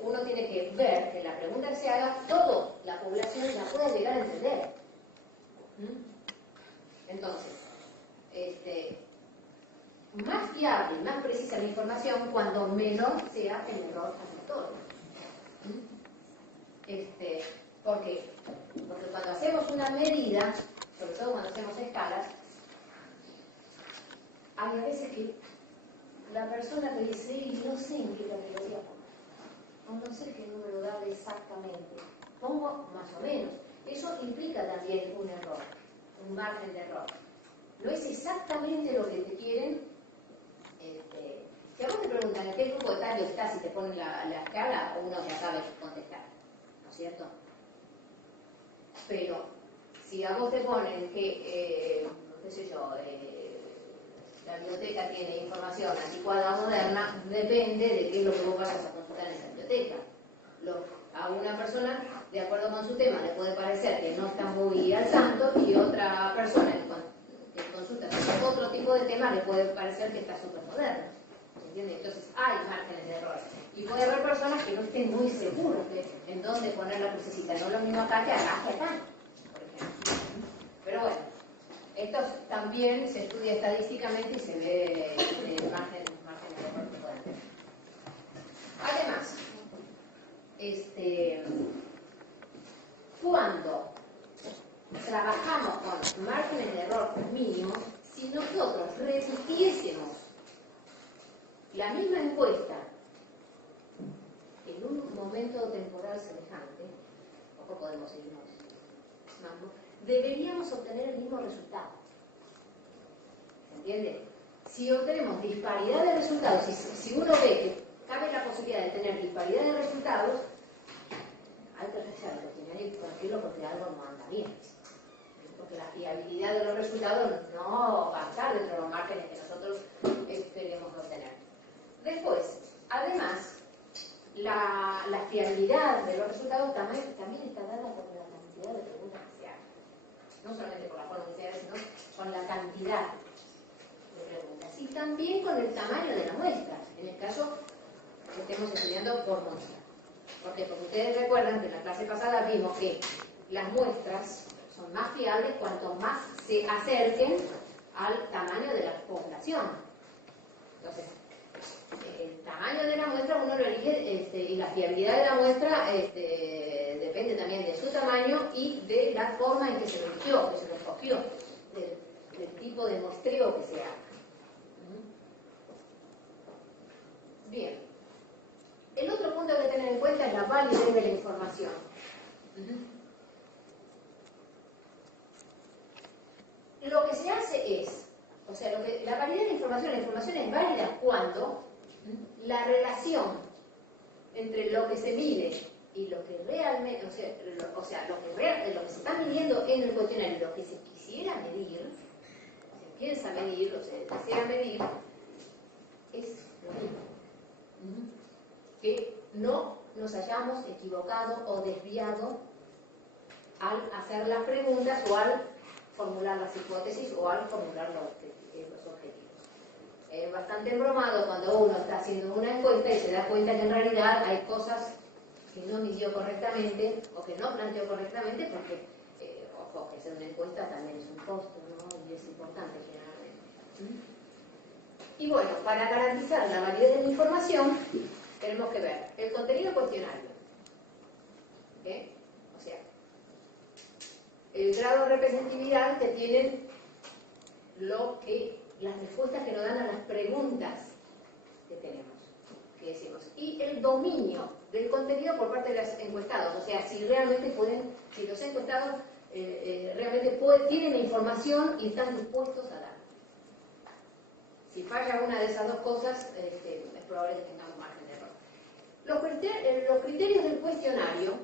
uno tiene que ver que la pregunta que se haga, toda la población la pueda llegar a entender. Entonces, más fiable y más precisa la información cuando menor sea el error aleatorio. ¿Por qué? Porque cuando hacemos una medida, sobre todo cuando hacemos escalas, hay a veces que la persona que dice, no sé en qué categoría poner, no sé qué número darle exactamente, pongo más o menos. Eso implica también un error, un margen de error. No es exactamente lo que te quieren. Si a vos te preguntan en qué grupo etario estás y te ponen la escala, uno ya sabe contestar, ¿no es cierto? Pero si a vos te ponen que, qué sé yo, la biblioteca tiene información anticuada o moderna, depende de qué es lo que vos vayas a consultar en esa biblioteca. A una persona, de acuerdo con su tema, le puede parecer que no está muy al tanto, y otra persona que consulta otro tipo de tema le puede parecer que está súper moderno. ¿Entiendes? Entonces hay márgenes de error. Y puede haber personas que no estén muy seguros de en dónde poner la crucecita. No es lo mismo acá que acá, por ejemplo. Pero bueno, esto también se estudia estadísticamente y se ve el margen de error que pueden tener. Además, cuando trabajamos con márgenes de error mínimos, si nosotros repitiésemos la misma encuesta en un momento temporal semejante, poco podemos irnos más, deberíamos obtener el mismo resultado. ¿Se entiende? Si obtenemos disparidad de resultados, si uno ve que cabe la posibilidad de tener disparidad de resultados, hay que rechazar el cuestionario y corregirlo porque algo no anda bien. Porque la fiabilidad de los resultados no va a estar dentro de los márgenes que nosotros esperemos obtener. Después, además, la fiabilidad de los resultados también está dada por la cantidad de preguntas que se hacen. No solamente por la forma que se hace, sino con la cantidad de preguntas. Y también con el tamaño de la muestra, en el caso que estemos estudiando por muestra. Porque ustedes recuerdan que en la clase pasada vimos que las muestras son más fiables cuanto más se acerquen al tamaño de la población. Entonces, el tamaño de la muestra uno lo elige, y la fiabilidad de la muestra depende también de su tamaño y de la forma en que se lo eligió, que se lo escogió, del tipo de muestreo que se haga. Bien. El otro punto que hay que tener en cuenta es la validez de la información. Lo que se hace es, la validez de la información es válida cuando la relación entre lo que se mide y lo que realmente, lo que se está midiendo en el cuestionario y lo que se quisiera medir, se piensa medir, o se desea medir, es lo mismo. Que no nos hayamos equivocado o desviado al hacer las preguntas o al formular las hipótesis o al formular los objetivos. Es bastante embromado cuando uno está haciendo una encuesta y se da cuenta que en realidad hay cosas que no midió correctamente o que no planteó correctamente porque, ojo, que hacer una encuesta también es un costo, ¿no? Y es importante generalmente. Y bueno, para garantizar la validez de la información, tenemos que ver el contenido cuestionario. ¿Okay? O sea, el grado de representatividad que tienen las respuestas que nos dan a las preguntas que tenemos, que decimos. Y el dominio del contenido por parte de los encuestados. O sea, si realmente si los encuestados realmente tienen la información y están dispuestos a dar. Si falla una de esas dos cosas, es probable que tengamos margen de error. Los criterios del cuestionario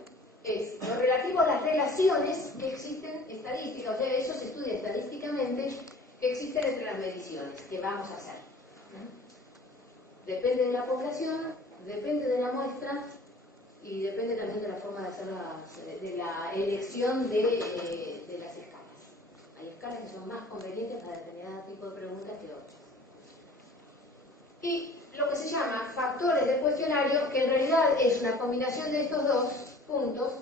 es lo relativo a las relaciones que existen estadísticas, o sea, eso se estudia estadísticamente, que existen entre las mediciones que vamos a hacer. Depende de la población, depende de la muestra y depende también de la forma de hacer de la elección de las escalas. Hay escalas que son más convenientes para determinado tipo de preguntas que otras. Y lo que se llama factores del cuestionario, que en realidad es una combinación de estos dos puntos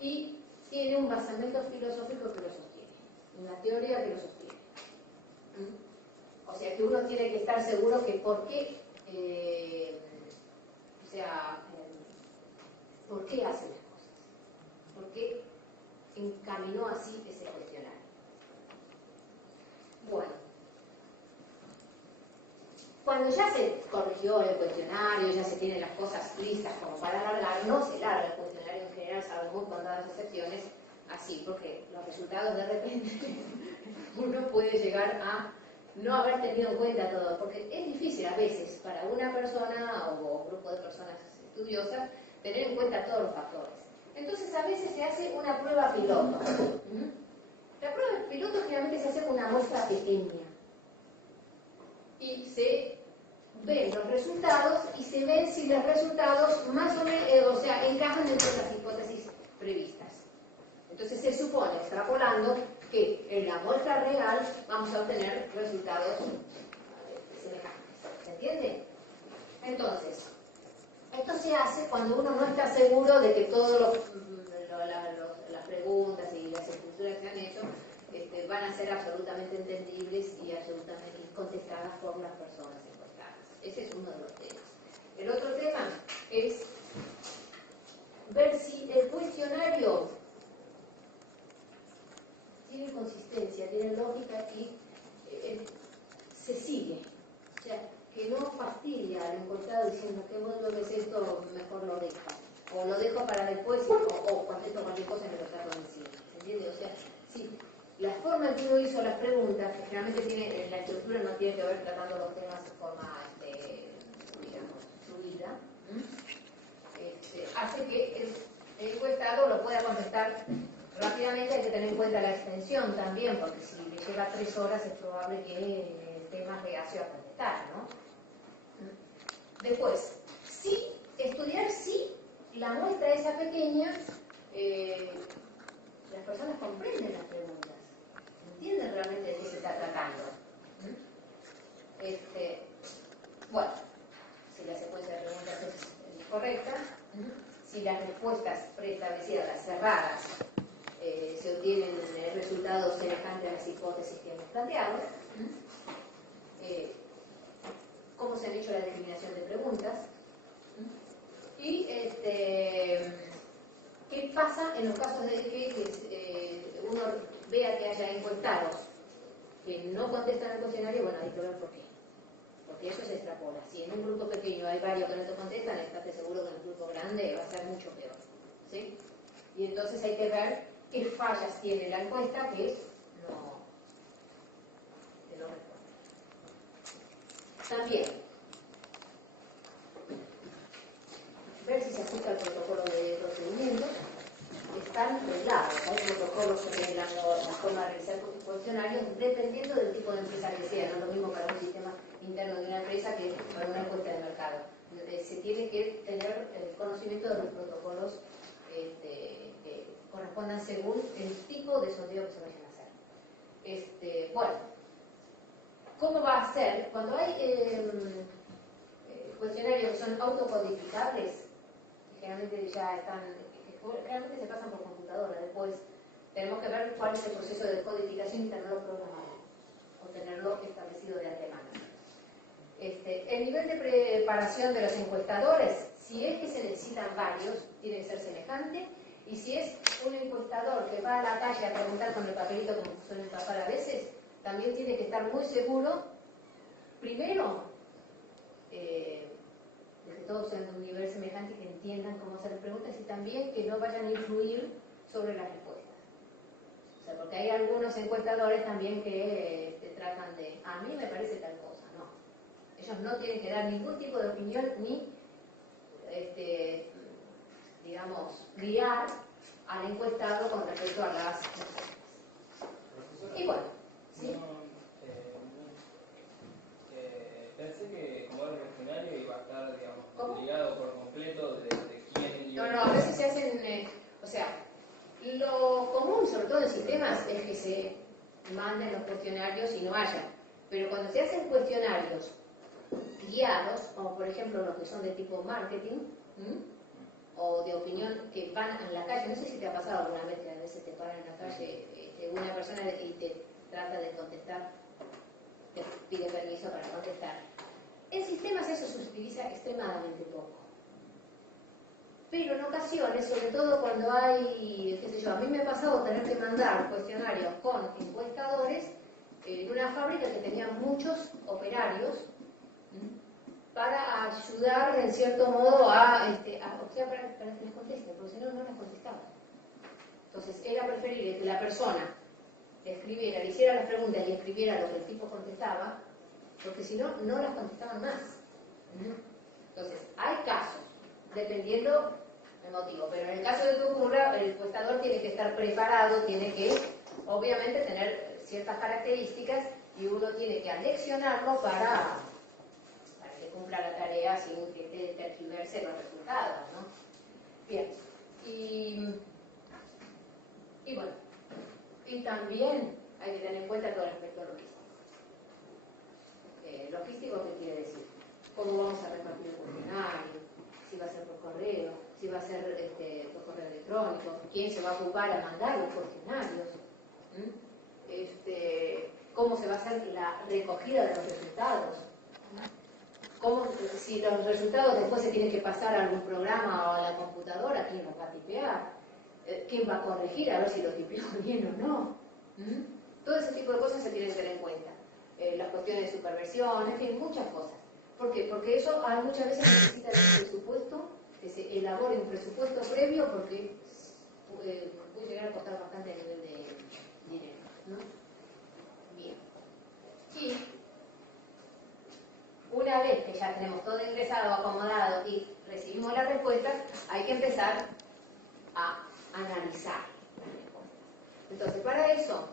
y tiene un basamento filosófico que lo sostiene, una teoría que lo sostiene. O sea que uno tiene que estar seguro que por qué, por qué hace las cosas, por qué encaminó así ese cuestionario. Bueno, cuando ya se corrigió el cuestionario, ya se tienen las cosas listas como para alargar, no se larga el cuestionario en general, salvo muy contadas excepciones, así, porque los resultados de repente uno puede llegar a no haber tenido en cuenta todo, porque es difícil a veces para una persona o un grupo de personas estudiosas tener en cuenta todos los factores. Entonces a veces se hace una prueba piloto. La prueba piloto generalmente se hace con una muestra pequeña y se ven los resultados y se ven si los resultados más o menos, encajan dentro de las hipótesis previstas. Entonces se supone, extrapolando, que en la muestra real vamos a obtener resultados semejantes. ¿Se entiende? Entonces, esto se hace cuando uno no está seguro de que todas las preguntas y las estructuras que se han hecho van a ser absolutamente entendibles y absolutamente contestadas por las personas encuestadas. Ese es uno de los temas. El otro tema es ver si el cuestionario tiene consistencia, tiene lógica y se sigue. O sea, que no fastidia al encuestado diciendo que bueno que es esto, mejor lo dejo. O lo dejo para después o contesto cualquier cosa y me lo saco de encima. ¿Se entiende? O sea, sí, la forma en que uno hizo las preguntas, que generalmente tiene, la estructura no tiene que ver tratando los temas de forma, digamos, fluida, hace que el encuestado lo pueda contestar rápidamente. Hay que tener en cuenta la extensión también, porque si le lleva 3 horas es probable que el tema reacio a contestar, ¿no? Después, sí, estudiar sí la muestra esa pequeña, las personas comprenden las preguntas, entienden realmente de qué se está tratando. Bueno, si la secuencia de preguntas es correcta, si las respuestas preestablecidas, las cerradas, se obtienen resultados semejantes a las hipótesis que hemos planteado, cómo se han hecho la discriminación de preguntas, y qué pasa en los casos de que uno vea que haya encuestados que no contestan el cuestionario. Bueno, hay que ver por qué. Porque eso se extrapola. Si en un grupo pequeño hay varios que no te contestan, estate seguro que en un grupo grande va a ser mucho peor. ¿Sí? Y entonces hay que ver qué fallas tiene la encuesta que no responde. También, ver si se ajusta al protocolo de procedimiento. Están reglados, hay protocolos que regulan la forma de realizar cuestionarios dependiendo del tipo de empresa que sea. No es lo mismo para un sistema interno de una empresa que para una encuesta de mercado. Se tiene que tener conocimiento de los protocolos que correspondan según el tipo de sondeo que se vayan a hacer. Bueno, ¿cómo va a ser? Cuando hay cuestionarios que son autocodificables, que generalmente ya están, realmente se pasan por computadora, después tenemos que ver cuál es el proceso de codificación y tenerlo programado, o tenerlo establecido de antemano. El nivel de preparación de los encuestadores, si es que se necesitan varios, tiene que ser semejante, y si es un encuestador que va a la calle a preguntar con el papelito como suelen pasar a veces, también tiene que estar muy seguro, primero, de que todos sean de un nivel semejante y que entiendan cómo hacer preguntas, y también que no vayan a influir sobre las respuestas. O sea, porque hay algunos encuestadores también que tratan de, a mí me parece tal cosa, no. Ellos no tienen que dar ningún tipo de opinión ni, digamos, guiar al encuestado con respecto a las respuestas. Y bueno, ¿sí? Pensé que como era un cuestionario iba a estar, digamos, ligado por completo de quién... No, a veces se hacen, lo común, sobre todo en sistemas, es que se manden los cuestionarios y no haya. Pero cuando se hacen cuestionarios guiados, como por ejemplo los que son de tipo marketing, o de opinión, que van en la calle. No sé si te ha pasado alguna vez que a veces te paran en la calle una persona y te trata de contestar, te pide permiso para contestar. En sistemas eso se utiliza extremadamente poco. Pero en ocasiones, sobre todo cuando hay, qué sé yo, a mí me ha pasado tener que mandar cuestionarios con encuestadores en una fábrica que tenía muchos operarios para ayudar en cierto modo para que les contesten, porque si no, no les contestaban. Entonces era preferible que la persona escribiera, le hiciera las preguntas y escribiera lo que el tipo contestaba, porque si no, no las contestaban más. Entonces, hay casos, dependiendo del motivo, pero en el caso de que ocurra, el encuestador tiene que estar preparado, tiene que, obviamente, tener ciertas características y uno tiene que aleccionarlo para que cumpla la tarea sin que tergiverse los resultados, ¿no? Bien, y bueno, y también hay que tener en cuenta todo el aspecto logístico. ¿Logístico qué quiere decir? ¿Cómo vamos a repartir el cuestionario? Si va a ser por correo, si va a ser por correo electrónico, quién se va a ocupar a mandar los cuestionarios, cómo se va a hacer la recogida de los resultados, si los resultados después se tienen que pasar a algún programa o a la computadora, quién los va a tipear, quién va a corregir a ver si lo tipeó bien o no. Todo ese tipo de cosas se tienen que tener en cuenta. Las cuestiones de superversión, en fin, muchas cosas. ¿Por qué? Porque eso muchas veces necesita de un presupuesto, que se elabore un presupuesto previo, porque puede llegar a costar bastante a nivel de dinero, ¿no? Bien. Y una vez que ya tenemos todo ingresado, acomodado y recibimos las respuestas, hay que empezar a analizar las respuestas. Entonces, para eso,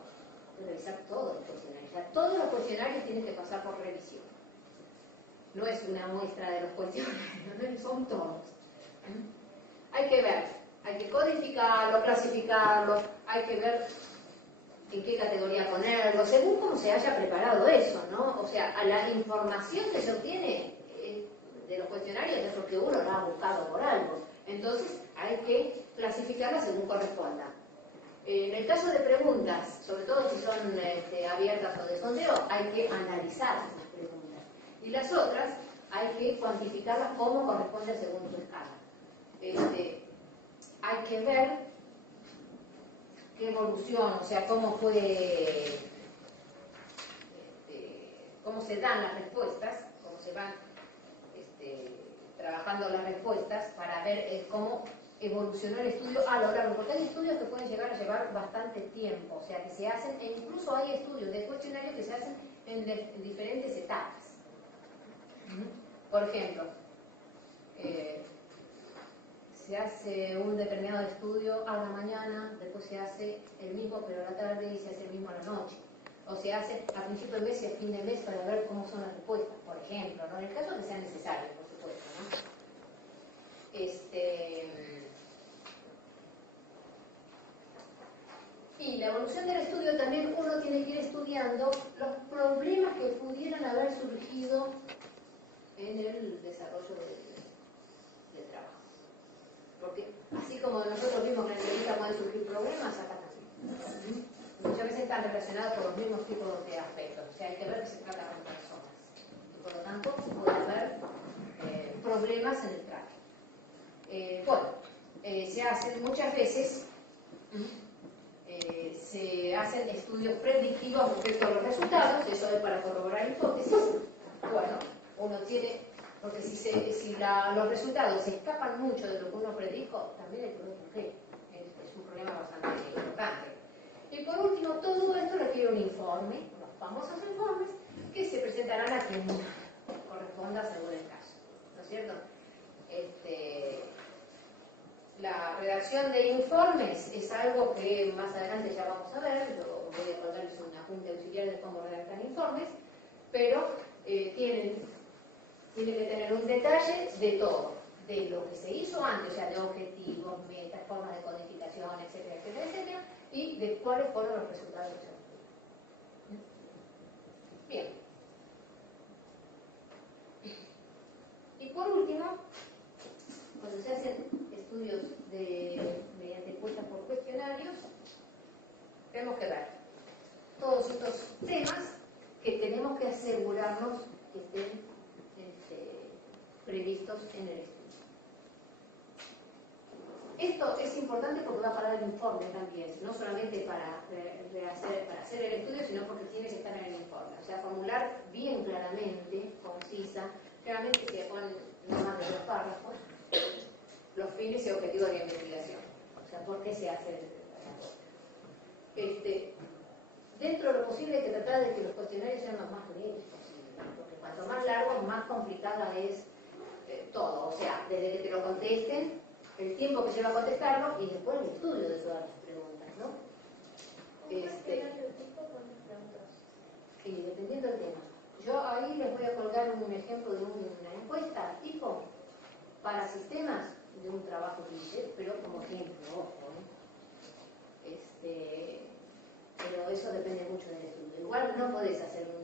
hay que revisar todos los cuestionarios. Ya todos los cuestionarios tienen que pasar por revisión. No es una muestra de los cuestionarios, son todos. Hay que ver, hay que codificarlo, clasificarlo, hay que ver en qué categoría ponerlo, según cómo se haya preparado eso, ¿no? O sea, a la información que se obtiene de los cuestionarios es porque uno la ha buscado por algo. Entonces, hay que clasificarla según corresponda. En el caso de preguntas, sobre todo si son abiertas o de sondeo, hay que analizar las preguntas. Y las otras, hay que cuantificarlas como corresponde según su escala. Hay que ver qué evolución, o sea, cómo se dan las respuestas, cómo se van trabajando las respuestas para ver cómo evolucionó el estudio a lo largo, porque hay estudios que pueden llegar a llevar bastante tiempo, o sea, que se hacen, e incluso hay estudios de cuestionarios que se hacen en diferentes etapas. Por ejemplo, se hace un determinado estudio a la mañana, después se hace el mismo pero a la tarde y se hace el mismo a la noche. O se hace a principio de mes y a fin de mes para ver cómo son las respuestas, por ejemplo, ¿no? En el caso que sea necesario, por supuesto, ¿no? Y la evolución del estudio también uno tiene que ir estudiando los problemas que pudieran haber surgido en el desarrollo del trabajo. Porque así como nosotros vimos que en la entrevista pueden surgir problemas, acá también. Muchas veces están relacionados con los mismos tipos de aspectos. O sea, hay que ver que se trata con personas. Y por lo tanto, puede haber problemas en el trato. Se hacen muchas veces, se hacen estudios predictivos respecto a los resultados, eso es para corroborar hipótesis. Bueno, uno tiene, porque si los resultados se escapan mucho de lo que uno predijo, también hay que ver por qué. Es un problema bastante importante. Y por último, todo esto requiere un informe, los famosos informes, que se presentarán a quien corresponda según el caso. ¿No es cierto? La redacción de informes es algo que más adelante ya vamos a ver. Yo voy a ponerles un apunte auxiliar de cómo redactar informes, pero tiene que tener un detalle de todo, de lo que se hizo antes, o sea, de objetivos, metas, formas de codificación, etcétera, etcétera, etcétera, y de cuáles fueron los resultados que se obtuvieron. Bien. cuestionarios, tenemos que ver todos estos temas que tenemos que asegurarnos que estén previstos en el estudio. Esto es importante porque va para el informe también, no solamente para hacer el estudio, sino porque tiene que estar en el informe. O sea, formular bien claramente, concisa, claramente se ponen no más de 2 párrafos, los fines y objetivos de la investigación. O sea, ¿por qué se hace la cosa? Dentro de lo posible hay que tratar de que los cuestionarios sean los más breves posible, porque cuanto más largos, más complicada es todo. O sea, desde que te lo contesten, el tiempo que lleva a contestarlo y después el estudio de todas las preguntas, ¿no? Y dependiendo del tema. Yo ahí les voy a colgar un ejemplo de una encuesta tipo para sistemas de un trabajo que hice, pero como ejemplo, ojo, pero eso depende mucho del estudio. Igual no podés hacer un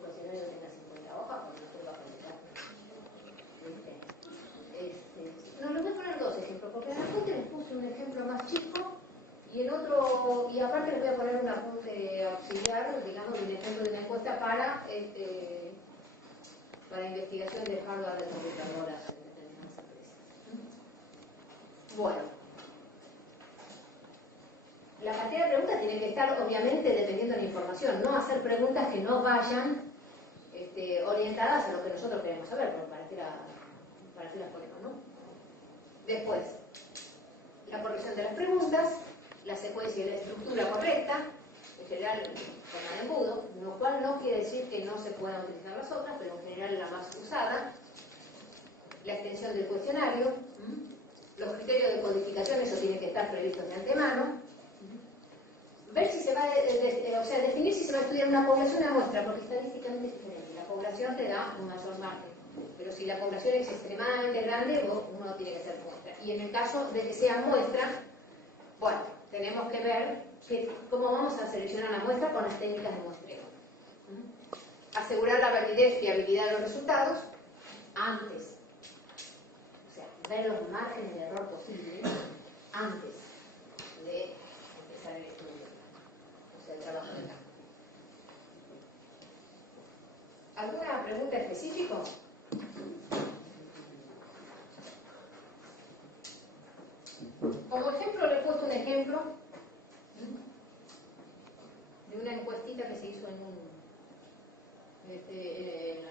cuestionario que tenga 50 hojas porque no te lo va a contestar. No, les voy a poner 2 ejemplos, porque en el apunte les puse un ejemplo más chico y el otro, y aparte les voy a poner un apunte auxiliar, digamos, un ejemplo de una encuesta para investigación de hardware de computadoras en determinadas empresas. Bueno, la cantidad de preguntas tiene que estar, obviamente, dependiendo de la información, no hacer preguntas que no vayan orientadas a lo que nosotros queremos saber, porque para qué las ponemos, ¿no? Después, la corrección de las preguntas, la secuencia y la estructura correcta, en general forma de embudo, lo cual no quiere decir que no se puedan utilizar las otras, pero en general la más usada, la extensión del cuestionario, los criterios de codificación, eso tiene que estar previsto de antemano, ver si se va, o sea, definir si se va a estudiar una población o una muestra, porque estadísticamente es diferente, la población te da un mayor margen. Pero si la población es extremadamente grande, uno tiene que hacer muestra. Y en el caso de que sea muestra, bueno, tenemos que ver cómo vamos a seleccionar la muestra con las técnicas de muestreo. Asegurar la validez y fiabilidad de los resultados antes. O sea, ver los márgenes de error posibles antes de empezar el estudio. O sea, el trabajo de campo. ¿Alguna pregunta específica? Como ejemplo, le he puesto un ejemplo de una encuestita que se hizo en la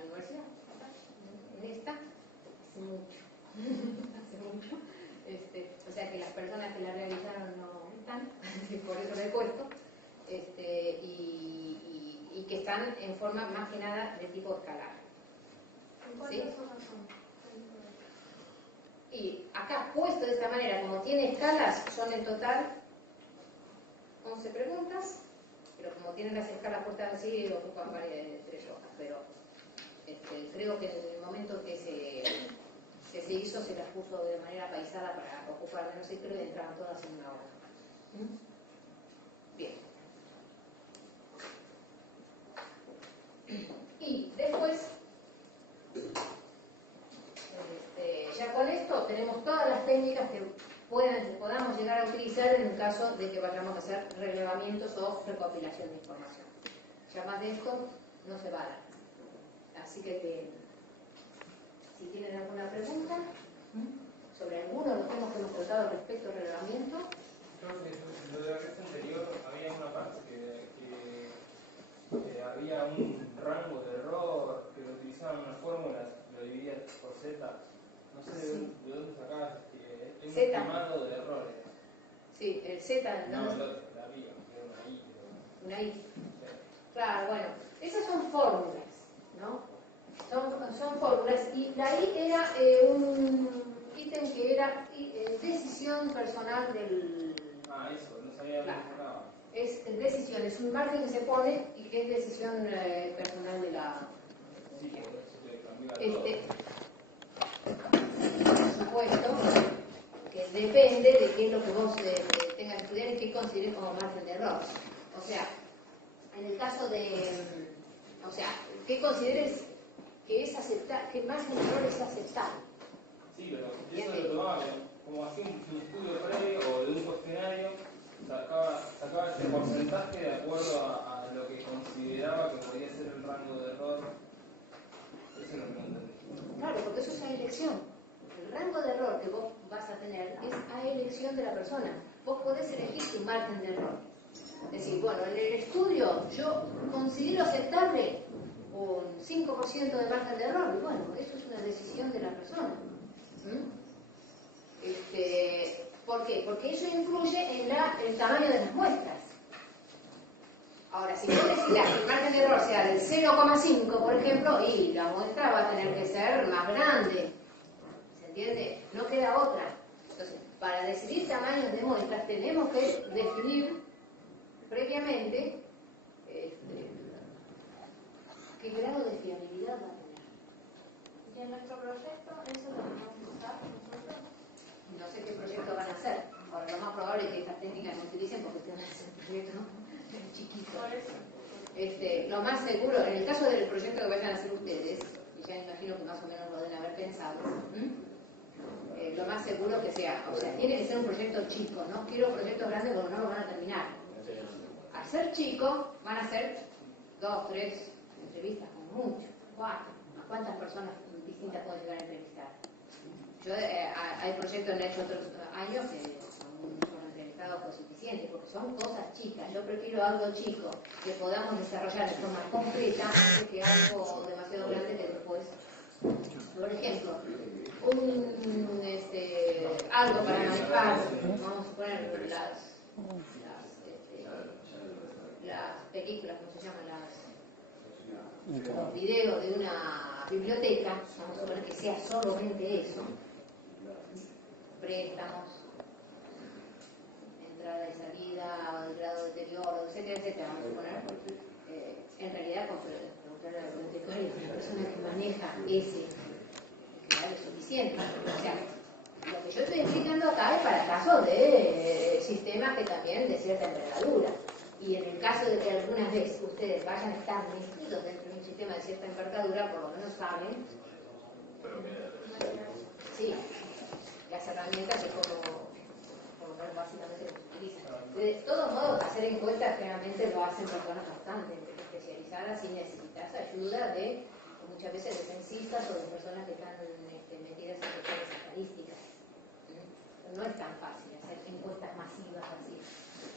universidad, en esta, hace mucho, hace mucho. O sea que las personas que la realizaron no están, por eso lo he puesto, y que están en forma más que nada de tipo escalar. ¿Sí? Y acá puesto de esta manera, como tiene escalas, son en total 11 preguntas, pero como tienen las escalas puestas así, ocupan varias de 3 hojas, pero creo que en el momento que se hizo, se las puso de manera paisada para ocupar menos y creo que entraban todas en una hoja. Bien. Y después, ya con esto tenemos todas las técnicas que podamos llegar a utilizar en el caso de que vayamos a hacer relevamientos o recopilación de información. Ya más de esto no se va a dar. Así que si tienen alguna pregunta sobre alguno de los temas que hemos tratado respecto al relevamiento. Creo que lo de la clase anterior había una parte que había un rango de error, que lo utilizaban unas fórmulas, lo dividías por Z. No sé de dónde sacabas un estimado de errores. Sí, el Z. No, el otro, la arriba, que era una I. Una I. Sí. Claro, bueno, esas son fórmulas, ¿no? Son fórmulas, y la I era un ítem que era decisión personal del... Ah, eso, no sabía dónde sacaba. Es decisión, es un margen que se pone y que es decisión personal de la... Sí, se te cambia todo. Por supuesto, que depende de qué es lo que vos tengas que estudiar y qué consideres como margen de error. O sea, en el caso de... O sea, ¿qué consideres que es aceptable, que margen de error es aceptable? Sí, pero eso lo tomaba como hacía un estudio previo o de un cuestionario ese porcentaje de acuerdo a lo que consideraba que podía ser el rango de error. Eso no lo entendí. Claro, porque eso es a elección. El rango de error que vos vas a tener es a elección de la persona. Vos podés elegir tu margen de error. Es decir, bueno, en el estudio yo considero aceptable un 5% de margen de error, y bueno, eso es una decisión de la persona. ¿Por qué? Porque eso influye en el tamaño de las muestras. Ahora, si vos decís que el margen de error sea del 0,5, por ejemplo, y la muestra va a tener que ser más grande. ¿Se entiende? No queda otra. Entonces, para decidir tamaños de muestras tenemos que definir previamente qué grado de fiabilidad va a tener. Y en nuestro proyecto, eso lo vamos a usar nosotros. No sé qué proyecto van a hacer. Ahora, lo más probable es que estas técnicas no utilicen porque ustedes van a hacer un proyecto chiquito. Por eso. Lo más seguro, en el caso del proyecto que vayan a hacer ustedes, y ya imagino que más o menos lo deben haber pensado, lo más seguro que sea, o sea, tiene que ser un proyecto chico, no quiero proyectos grandes porque no lo van a terminar. Al ser chico, van a ser 2, 3 entrevistas, como mucho, 4. ¿A cuántas personas distintas puedo llegar a entrevistar? Yo, hay proyectos en hecho otros años que con entrevistados fue suficiente, porque son cosas chicas. Yo prefiero algo chico que podamos desarrollar de forma completa antes que algo demasiado grande que después. Por ejemplo, algo para manejar, vamos a poner las películas, ¿cómo se llaman? Los videos de una biblioteca, vamos a suponer que sea solamente eso, préstamos, entrada y salida, grado de deterioro, etcétera, etcétera, vamos a suponer, en realidad preguntarle al bibliotecario, la persona que maneja ese es suficiente. O sea, lo que yo estoy explicando acá es para casos de sistemas que también de cierta envergadura. Y en el caso de que algunas veces ustedes vayan a estar metidos dentro de un sistema de cierta envergadura, por lo menos saben, sí, las herramientas y cómo básicamente se utilizan. De todos modos, hacer encuestas generalmente lo hacen personas bastante especializadas y necesitas ayuda de muchas veces de censistas o de personas que están metidas en cuestiones estadísticas. No es tan fácil hacer encuestas masivas así.